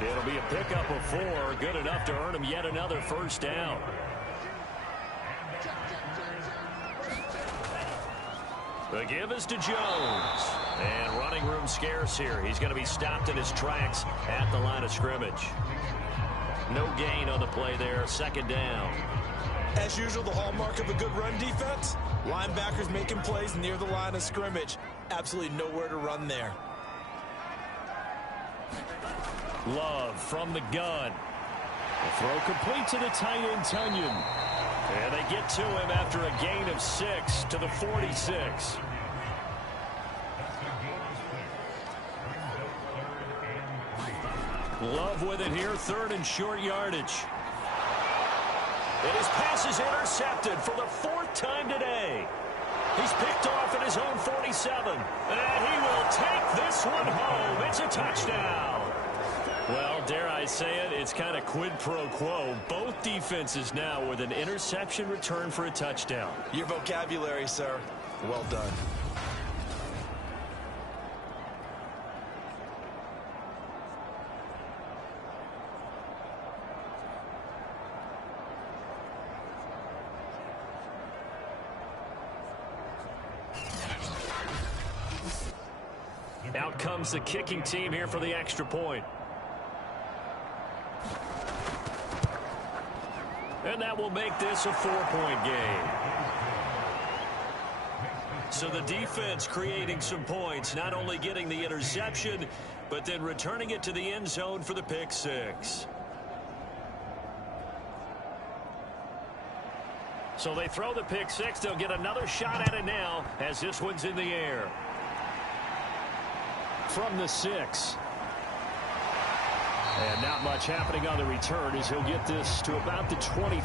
It'll be a pickup of 4, good enough to earn him yet another 1st down. The give is to Jones. And running room scarce here. He's going to be stopped in his tracks at the line of scrimmage. No gain on the play there, 2nd down. As usual, the hallmark of a good run defense, linebackers making plays near the line of scrimmage. Absolutely nowhere to run there. Love from the gun. The throw complete to the tight end, Tonyan. And they get to him after a gain of 6 to the 46. Love with it here, 3rd and short yardage. And his pass is intercepted for the 4th time today. He's picked off at his own 47. And he will take this one home. It's a touchdown. Well, dare I say it, it's kind of quid pro quo. Both defenses now with an interception return for a touchdown. Your vocabulary, sir. Well done. Out comes the kicking team here for the extra point. And that will make this a 4-point game. So the defense creating some points, not only getting the interception, but then returning it to the end zone for the pick 6. So they throw the pick 6. They'll get another shot at it now as this one's in the air. From the 6. And not much happening on the return as he'll get this to about the 23.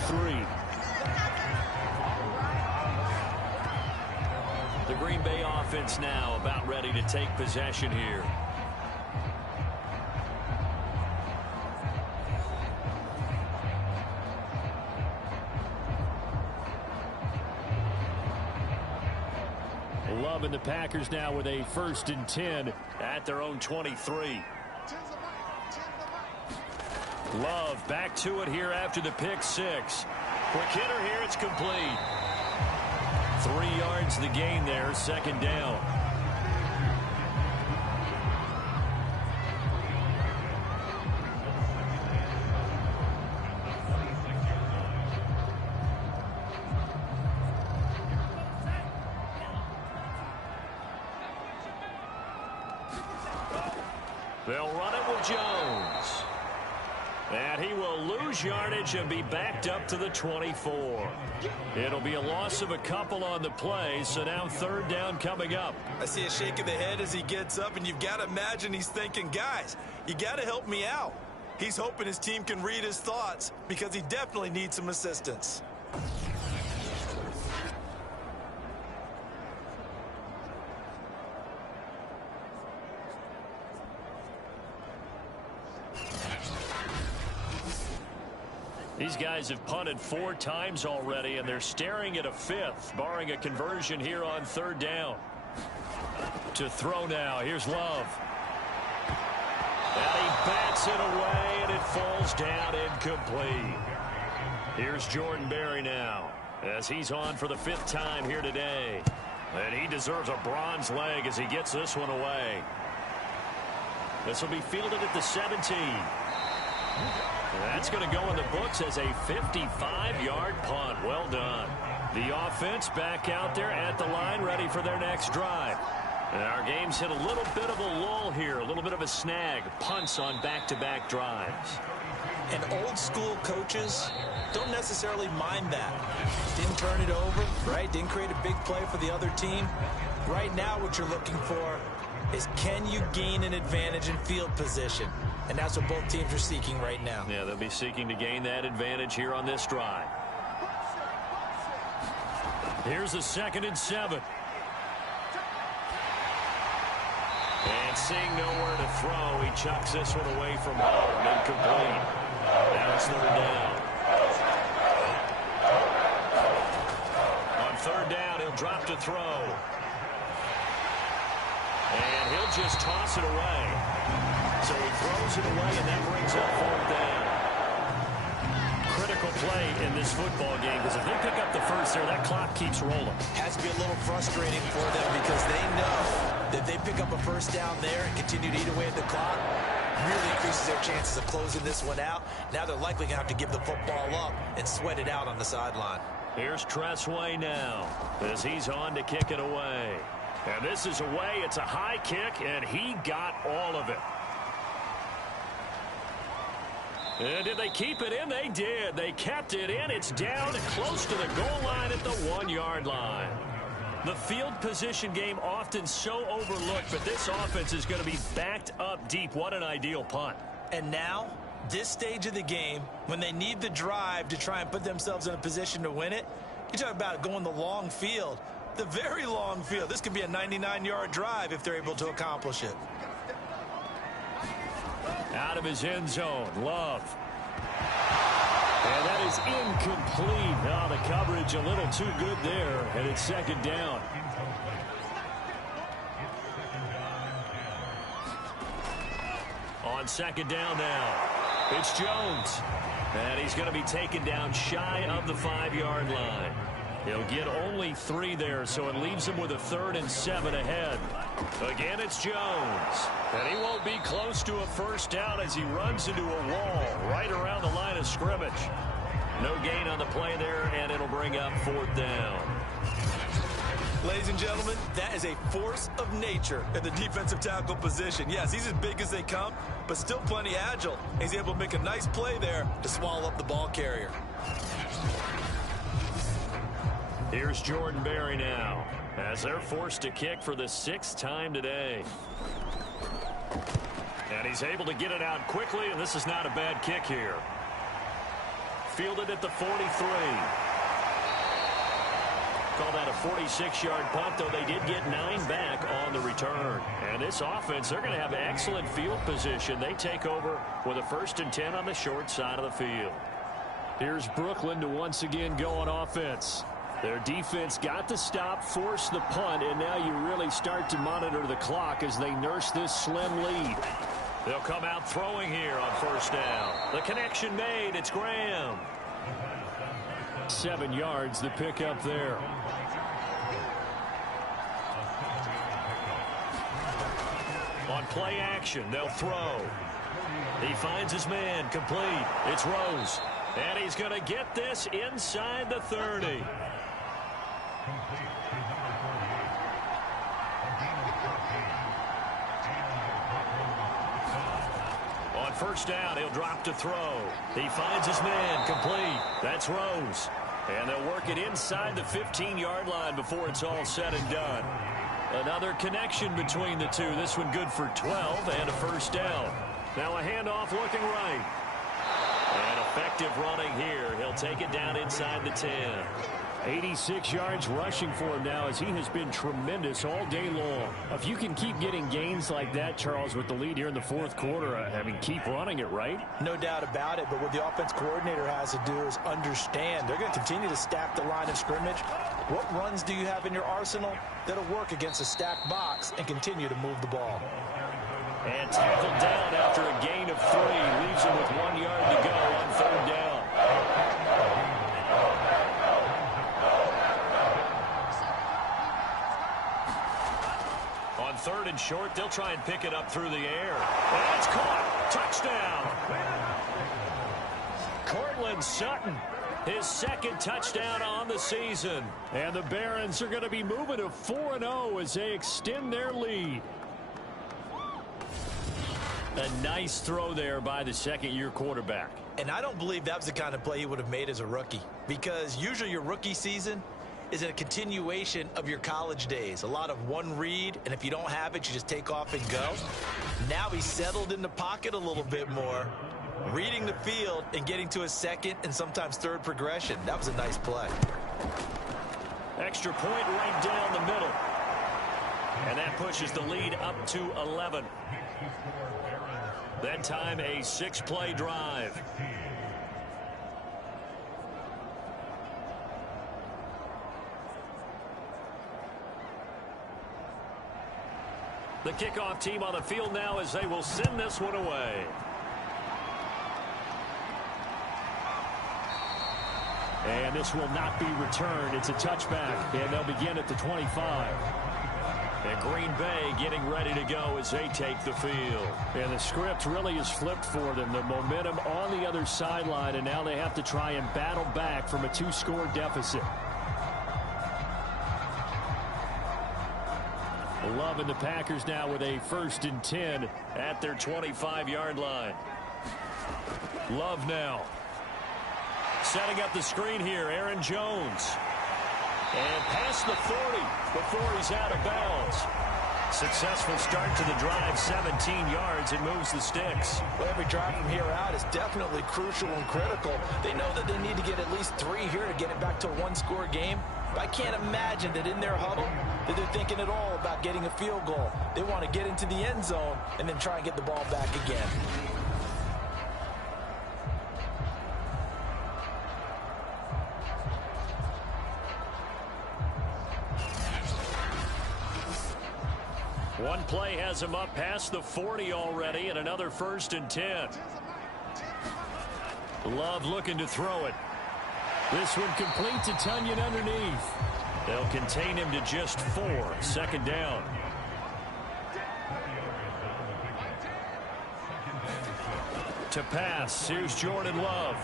The Green Bay offense now about ready to take possession here. Love and the Packers now with a 1st and 10 at their own 23. Love back to it here after the pick 6. Quick hitter here, it's complete. 3 yards the gain there, 2nd down. They'll run it with Jones. And he will lose yardage and be backed up to the 24. It'll be a loss of a couple on the play, so now 3rd down coming up. I see a shake of the head as he gets up, and you've got to imagine he's thinking, guys, you got to help me out. He's hoping his team can read his thoughts because he definitely needs some assistance. These guys have punted 4 times already, and they're staring at a 5th, barring a conversion here on 3rd down. To throw now. Here's Love. And he bats it away, and it falls down incomplete. Here's Jordan Berry now, as he's on for the 5th time here today. And he deserves a bronze leg as he gets this one away. This will be fielded at the 17. That's going to go in the books as a 55-yard punt. Well done. The offense back out there at the line, ready for their next drive. And our game's hit a little bit of a lull here, a little bit of a snag. Punts on back-to-back drives. And old-school coaches don't necessarily mind that. Didn't turn it over, right? Didn't create a big play for the other team. Right now what you're looking for is, can you gain an advantage in field position? And that's what both teams are seeking right now. Yeah, they'll be seeking to gain that advantage here on this drive. Here's a 2nd and 7. And seeing nowhere to throw, he chucks this one away from home. Incomplete. Now it's 3rd down. On 3rd down, he'll drop to throw. And he'll just toss it away. So he throws it away, and that brings up 4th down. Critical play in this football game, because if they pick up the 1st there, that clock keeps rolling. Has to be a little frustrating for them because they know that they pick up a 1st down there and continue to eat away at the clock, really increases their chances of closing this one out. Now they're likely going to have to give the football up and sweat it out on the sideline. Here's Tressway now as he's on to kick it away. And this is away. It's a high kick, and he got all of it. And did they keep it in? They did. They kept it in. It's down close to the goal line at the 1-yard line. The field position game often so overlooked, but this offense is going to be backed up deep. What an ideal punt. And now, this stage of the game, when they need the drive to try and put themselves in a position to win it, you talk about going the long field, the very long field. This could be a 99-yard drive if they're able to accomplish it. Out of his end zone, Love. And that is incomplete. Now the coverage a little too good there, and it's 2nd down. On 2nd down now, it's Jones. And he's going to be taken down shy of the 5-yard line. He'll get only 3 there, so it leaves him with a 3rd and 7 ahead. Again, it's Jones. And he won't be close to a 1st down as he runs into a wall right around the line of scrimmage. No gain on the play there, and it'll bring up 4th down. Ladies and gentlemen, that is a force of nature in the defensive tackle position. Yes, he's as big as they come, but still plenty agile. He's able to make a nice play there to swallow up the ball carrier. Here's Jordan Berry now, as they're forced to kick for the 6th time today. And he's able to get it out quickly, and this is not a bad kick here. Fielded at the 43. Call that a 46-yard punt, though they did get 9 back on the return. And this offense, they're going to have excellent field position. They take over with a 1st and 10 on the short side of the field. Here's Brooklyn to once again go on offense. Their defense got the stop, forced the punt, and now you really start to monitor the clock as they nurse this slim lead. They'll come out throwing here on 1st down. The connection made. It's Graham. 7 yards, the pickup there. On play action, they'll throw. He finds his man, complete. It's Rose. And he's going to get this inside the 30. On 1st down, he'll drop to throw. He finds his man, complete. That's Rose. And they'll work it inside the 15-yard line before it's all said and done. Another connection between the two. This one good for 12 and a 1st down. Now a handoff looking right. And effective running here. He'll take it down inside the 10. 86 yards rushing for him now as he has been tremendous all day long. If you can keep getting gains like that, Charles, with the lead here in the fourth quarter, I mean, keep running it, right? No doubt about it, but what the offense coordinator has to do is understand they're going to continue to stack the line of scrimmage. What runs do you have in your arsenal that'll work against a stacked box and continue to move the ball? And tackled down after a gain of 3. Leaves him with 1 yard to go on third down. On third and short, they'll try and pick it up through the air. And it's caught. Touchdown. Cortland Sutton, his second touchdown on the season. And the Barons are going to be moving to 4-0 as they extend their lead. A nice throw there by the second-year quarterback. And I don't believe that was the kind of play he would have made as a rookie, because usually your rookie season is a continuation of your college days. A lot of one read, and if you don't have it, you just take off and go. Now he's settled in the pocket a little bit more, reading the field and getting to a second and sometimes third progression. That was a nice play. Extra point right down the middle. And that pushes the lead up to 11. That time a 6-play drive. The kickoff team on the field now as they will send this one away. And this will not be returned. It's a touchback, and they'll begin at the 25. And Green Bay getting ready to go as they take the field. And the script really is flipped for them. The momentum on the other sideline, and now they have to try and battle back from a 2-score deficit. Love and the Packers now with a 1st and 10 at their 25-yard line. Love now. Setting up the screen here, Aaron Jones. And past the 40 before he's out of bounds. Successful start to the drive, 17 yards, and moves the sticks. Well, every drive from here out is definitely crucial and critical. They know that they need to get at least 3 here to get it back to a 1-score game. But I can't imagine that in their huddle that they're thinking at all about getting a field goal. They want to get into the end zone and then try and get the ball back again. One play has him up past the 40 already, and another 1st and 10. Love looking to throw it. This one complete to Tunyon underneath. They'll contain him to just 4. 2nd down. To pass, here's Jordan Love.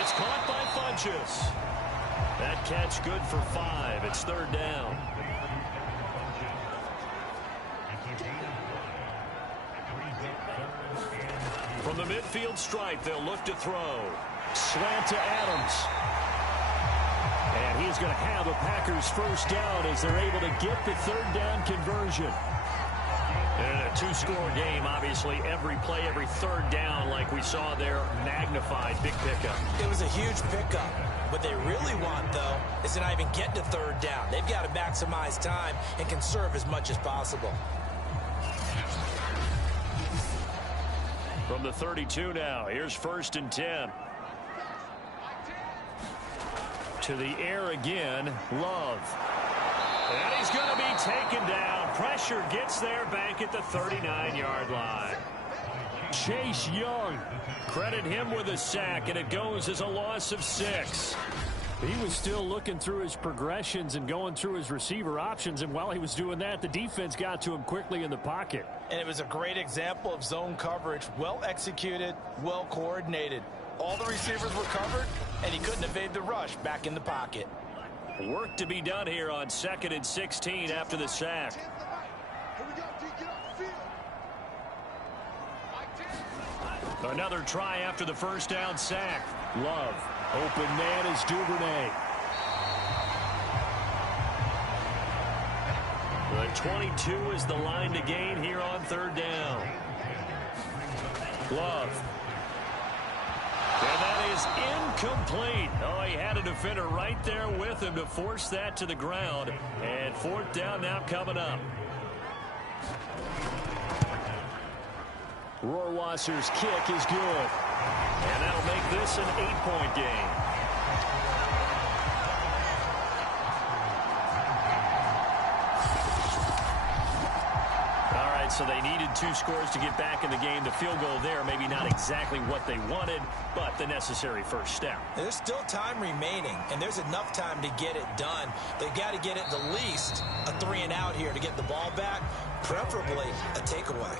It's caught by Funchess. That catch good for 5. It's 3rd down. From the midfield stripe, they'll look to throw. Slant to Adams. And he's going to have a Packers 1st down as they're able to get the 3rd down conversion. And a 2-score game, obviously, every play, every 3rd down, like we saw there, magnified, big pickup. It was a huge pickup. What they really want, though, is to not even get to 3rd down. They've got to maximize time and conserve as much as possible. From the 32 now, here's 1st and 10. To the air again, Love. And he's going to be taken down. Pressure gets there back at the 39-yard line. Chase Young. Credit him with a sack, and it goes as a loss of 6. He was still looking through his progressions and going through his receiver options, and while he was doing that, the defense got to him quickly in the pocket. And it was a great example of zone coverage. Well executed, well coordinated. All the receivers were covered, and he couldn't evade the rush back in the pocket. Work to be done here on 2nd and 16 after the sack. Another try after the 1st down sack. Love. Open man is Duvernay. The 22 is the line to gain here on 3rd down. Love. And that is incomplete. Oh, he had a defender right there with him to force that to the ground. And fourth down now coming up. Rohrwasser's kick is good. And that'll make this an 8-point game. So they needed 2 scores to get back in the game. The field goal there, maybe not exactly what they wanted, but the necessary first step. There's still time remaining, and there's enough time to get it done. They've got to get it the least a 3-and-out here to get the ball back, preferably a takeaway.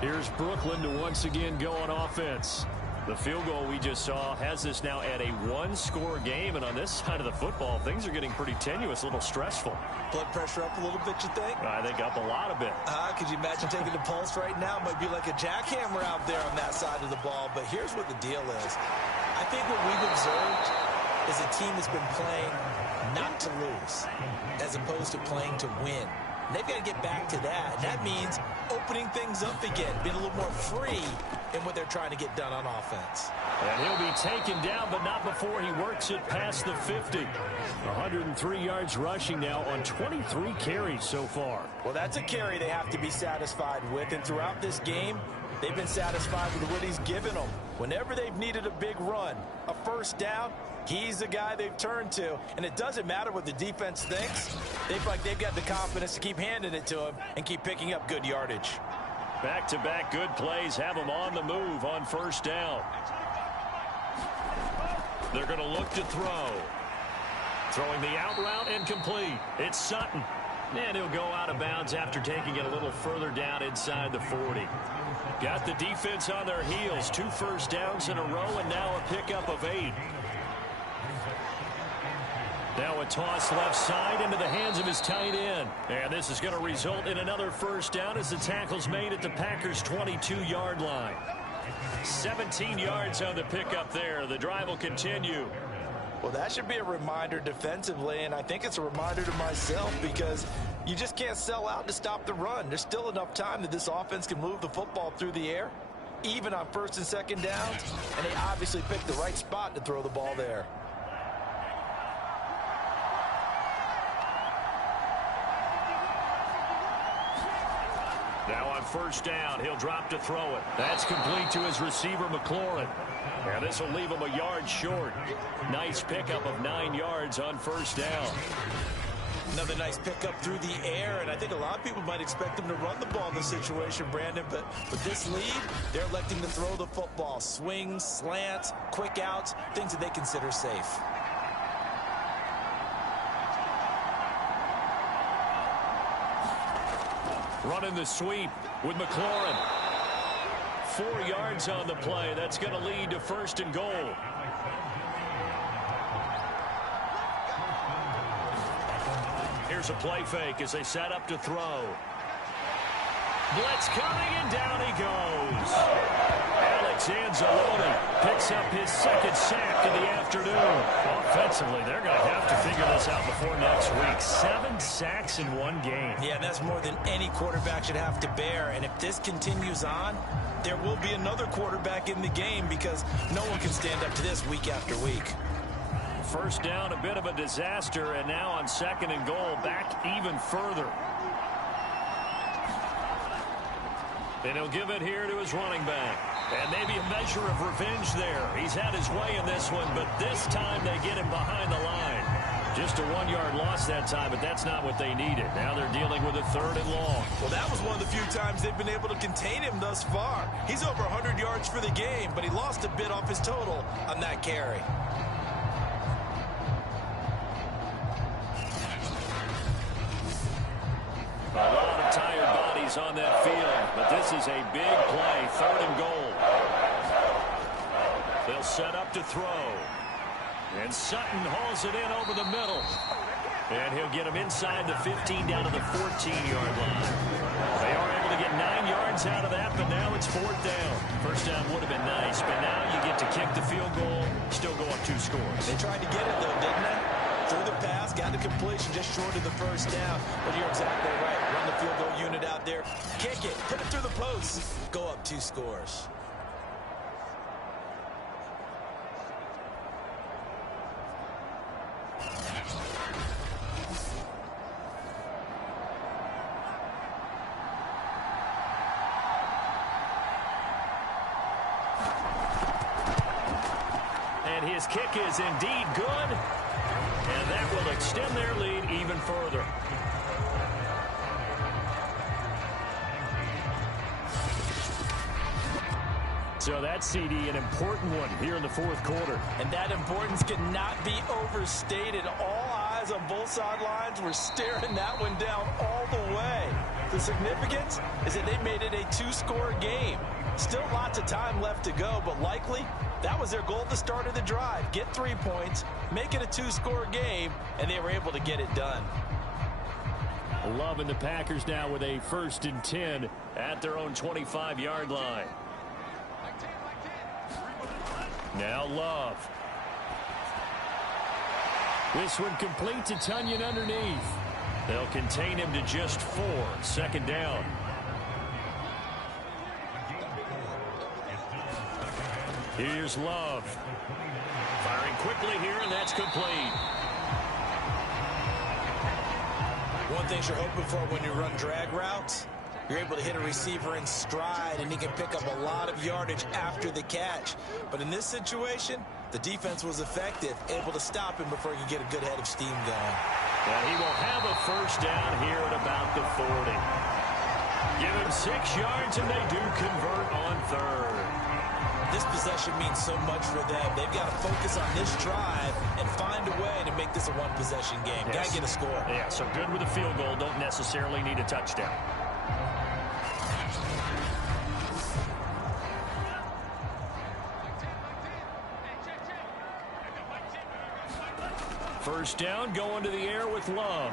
Here's Brooklyn to once again go on offense. The field goal we just saw has this now at a 1-score game, and on this side of the football, things are getting pretty tenuous, a little stressful. Blood pressure up a little bit, you think? I think up a lot of it. Could you imagine taking the pulse right now? Might be like a jackhammer out there on that side of the ball, but here's what the deal is. I think what we've observed is a team that's been playing not to lose as opposed to playing to win. They've got to get back to that. And that means opening things up again, being a little more free in what they're trying to get done on offense. And he'll be taken down, but not before he works it past the 50. 103 yards rushing now on 23 carries so far. Well, that's a carry they have to be satisfied with. And throughout this game, they've been satisfied with what he's given them. Whenever they've needed a big run, a first down, he's the guy they've turned to. And it doesn't matter what the defense thinks. They've got the confidence to keep handing it to him and keep picking up good yardage. Back-to-back good plays have them on the move on first down. They're going to look to throw. Throwing the out route incomplete. It's Sutton. And he'll go out of bounds after taking it a little further down inside the 40. Got the defense on their heels. 2 first downs in a row and now a pickup of 8. Now a toss left side into the hands of his tight end. And this is going to result in another first down as the tackle's made at the Packers' 22-yard line. 17 yards on the pickup there. The drive will continue. Well, that should be a reminder defensively, and I think it's a reminder to myself because you just can't sell out to stop the run. There's still enough time that this offense can move the football through the air, even on first and second downs, and they obviously picked the right spot to throw the ball there. Now on first down, he'll drop to throw it. That's complete to his receiver, McLaurin. And this will leave him a yard short. Nice pickup of 9 yards on first down. Another nice pickup through the air, and I think a lot of people might expect them to run the ball in this situation, Brandon, but with this lead, they're electing to throw the football. Swings, slants, quick outs, things that they consider safe. Running the sweep with McLaurin. 4 yards on the play. That's going to lead to first and goal. Here's a play fake as they set up to throw. Blitz coming, and down he goes. Alex Anzalone picks up his second sack in the afternoon. Offensively, they're going to have to figure this out before next week. 7 sacks in one game. Yeah, that's more than any quarterback should have to bear. And if this continues on, there will be another quarterback in the game because no one can stand up to this week after week. First down, a bit of a disaster, and now on second and goal, back even further. And he'll give it here to his running back. And maybe a measure of revenge there. He's had his way in this one, but this time they get him behind the line. Just a 1-yard loss that time, but that's not what they needed. Now they're dealing with a 3rd and long. Well, that was one of the few times they've been able to contain him thus far. He's over 100 yards for the game, but he lost a bit off his total on that carry. A lot of tired bodies on that field, but this is a big play, 3rd and goal. They'll set up to throw. And Sutton hauls it in over the middle. And he'll get him inside the 15 down to the 14-yard line. They are able to get 9 yards out of that, but now it's 4th down. First down would have been nice, but now you get to kick the field goal, still go up 2 scores. They tried to get it, though, didn't they? Threw the pass, got the completion just short of the first down. But you're exactly right. Run the field goal unit out there. Kick it. Put it through the post. Go up 2 scores. And his kick is indeed good. And that will extend their lead even further. So that CD, an important one here in the fourth quarter. And that importance cannot be overstated. All eyes on both sidelines were staring that one down all the way. The significance is that they made it a 2-score game. Still lots of time left to go, but likely that was their goal at the start of the drive. Get 3 points, make it a 2-score game, and they were able to get it done. Love and the Packers now with a 1st and 10 at their own 25-yard line. Now Love. This one complete to Tonyan underneath. They'll contain him to just 4. 2nd down. Here's Love. Firing quickly here, and that's complete. One thing you're hoping for when you run drag routes, you're able to hit a receiver in stride, and he can pick up a lot of yardage after the catch. But in this situation, the defense was effective, able to stop him before he could get a good head of steam going. And he will have a 1st down here at about the 40. Give him 6 yards, and they do convert on 3rd. This possession means so much for them. They've got to focus on this drive and find a way to make this a 1-possession game. Yes. Got to get a score. Yeah, so good with a field goal. Don't necessarily need a touchdown. First down, going to the air with Love.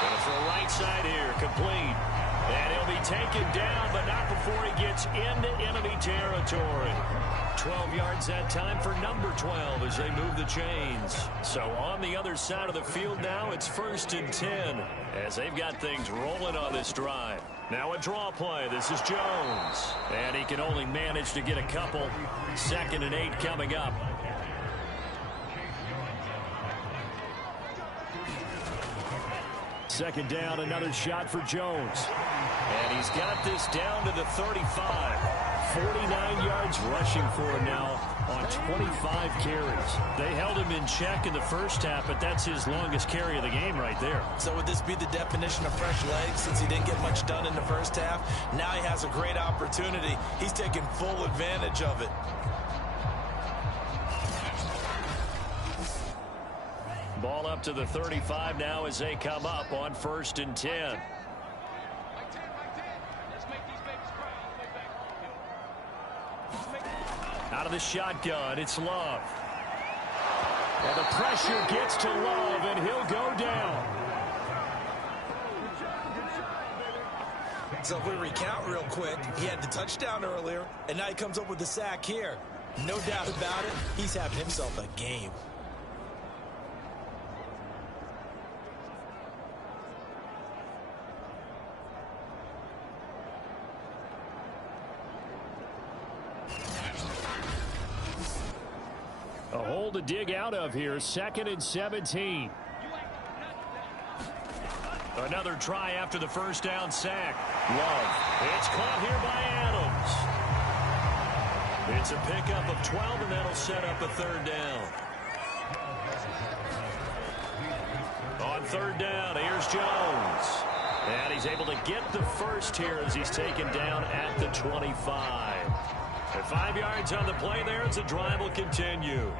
Going for a right side here, complete. And he'll be taken down, but not before he gets into enemy territory. 12 yards that time for number 12 as they move the chains. So on the other side of the field now, it's 1st and 10 as they've got things rolling on this drive. Now a draw play. This is Jones. And he can only manage to get a couple. 2nd and 8 coming up. Second down, another shot for Jones. And he's got this down to the 35. 49 yards rushing for him now on 25 carries. They held him in check in the first half, but that's his longest carry of the game right there. So would this be the definition of fresh legs since he didn't get much done in the first half? Now he has a great opportunity. He's taking full advantage of it. Ball up to the 35 now as they come up on 1st and 10. Out of the shotgun, it's Love. And the pressure gets to Love, and he'll go down. So if we recount real quick, he had the touchdown earlier, and now he comes up with the sack here. No doubt about it, he's having himself a game. A hole to dig out of here. 2nd and 17. Another try after the first down sack. Love. It's caught here by Adams. It's a pickup of 12, and that'll set up a 3rd down. On 3rd down, here's Jones. And he's able to get the first here as he's taken down at the 25. And 5 yards on the play there as the drive will continue.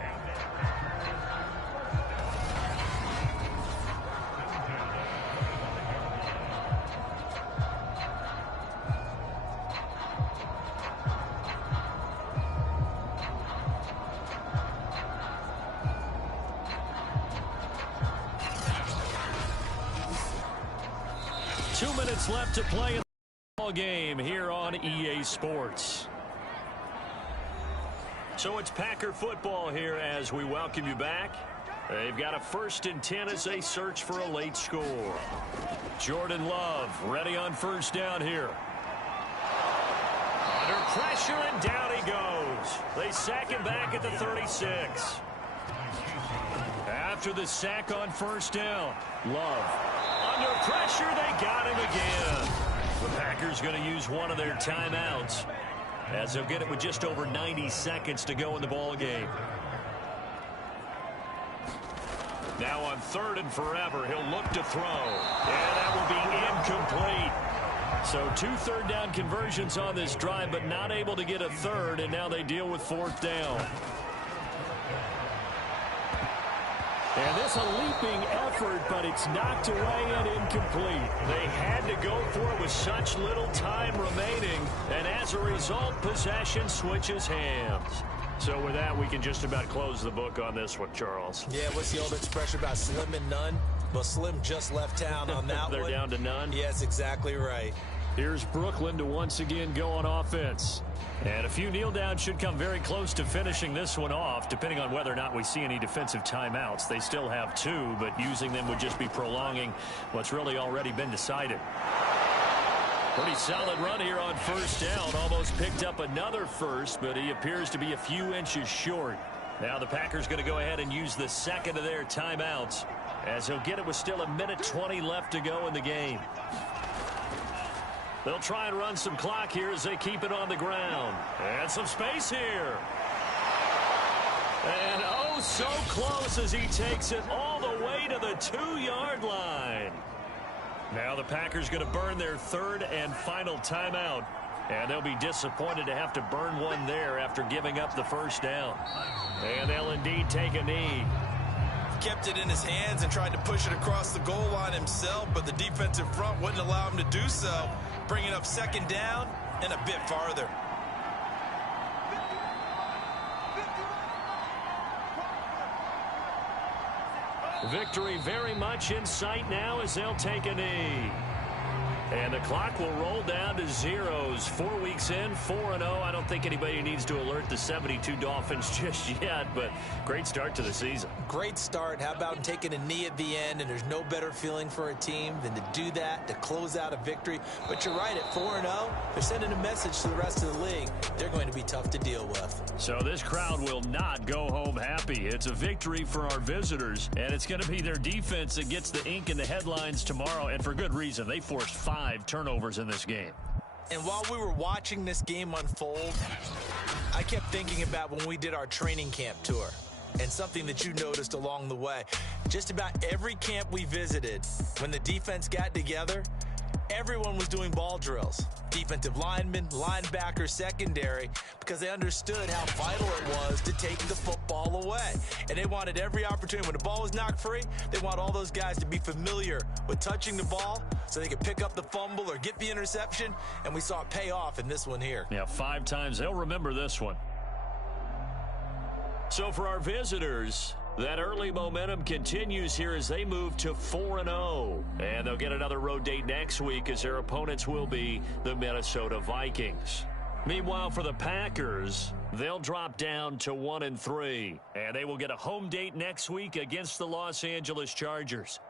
Left to play in the ball game here on EA Sports. So it's Packer football here as we welcome you back. They've got a 1st and 10 as they search for a late score. Jordan Love ready on 1st down here. Under pressure, and down he goes. They sack him back at the 36. After the sack on 1st down, Love. Under pressure, they got him again. The Packers going to use one of their timeouts, as they'll get it with just over 90 seconds to go in the ball game. Now on 3rd and forever, he'll look to throw. And that will be incomplete. So 2 3rd down conversions on this drive, but not able to get a 3rd, and now they deal with 4th down. And this a leaping effort, but it's knocked away and incomplete. They had to go for it with such little time remaining, and as a result, possession switches hands. So with that, we can just about close the book on this one, Charles. Yeah, what's the old expression about slim and none? Well, Slim just left town on that They're one. down to none? Yes, exactly right. Here's Brooklyn to once again go on offense. And a few kneel downs should come very close to finishing this one off, depending on whether or not we see any defensive timeouts. They still have 2, but using them would just be prolonging what's really already been decided. Pretty solid run here on 1st down. Almost picked up another 1st, but he appears to be a few inches short. Now the Packers going to go ahead and use the 2nd of their timeouts, as he'll get it with still 1:20 left to go in the game. They'll try and run some clock here as they keep it on the ground. And some space here. And oh, so close as he takes it all the way to the 2-yard line. Now the Packers going to burn their 3rd and final timeout. And they'll be disappointed to have to burn one there after giving up the 1st down. And they'll indeed take a knee. Kept it in his hands and tried to push it across the goal line himself, but the defensive front wouldn't allow him to do so. Bringing up 2nd down and a bit farther. Victory very much in sight now as they'll take a knee. And the clock will roll down to zeros. 4 weeks in, 4-0. I don't think anybody needs to alert the 72 Dolphins just yet, but great start to the season. Great start. How about taking a knee at the end? And there's no better feeling for a team than to do that, to close out a victory. But you're right, at 4-0, they're sending a message to the rest of the league. They're going to be tough to deal with. So this crowd will not go home happy. It's a victory for our visitors, and it's going to be their defense that gets the ink in the headlines tomorrow, and for good reason. They forced 5 turnovers in this game. And while we were watching this game unfold, I kept thinking about when we did our training camp tour, and something that you noticed along the way. Just about every camp we visited, when the defense got together, everyone was doing ball drills. Defensive linemen, linebackers, secondary, because they understood how vital it was to take the football away. And they wanted every opportunity. When the ball was knocked free, they want all those guys to be familiar with touching the ball so they could pick up the fumble or get the interception. And we saw it pay off in this one here. Yeah, 5 times. They'll remember this one. So for our visitors, that early momentum continues here as they move to 4-0. And they'll get another road date next week as their opponents will be the Minnesota Vikings. Meanwhile, for the Packers, they'll drop down to 1-3. And they will get a home date next week against the Los Angeles Chargers.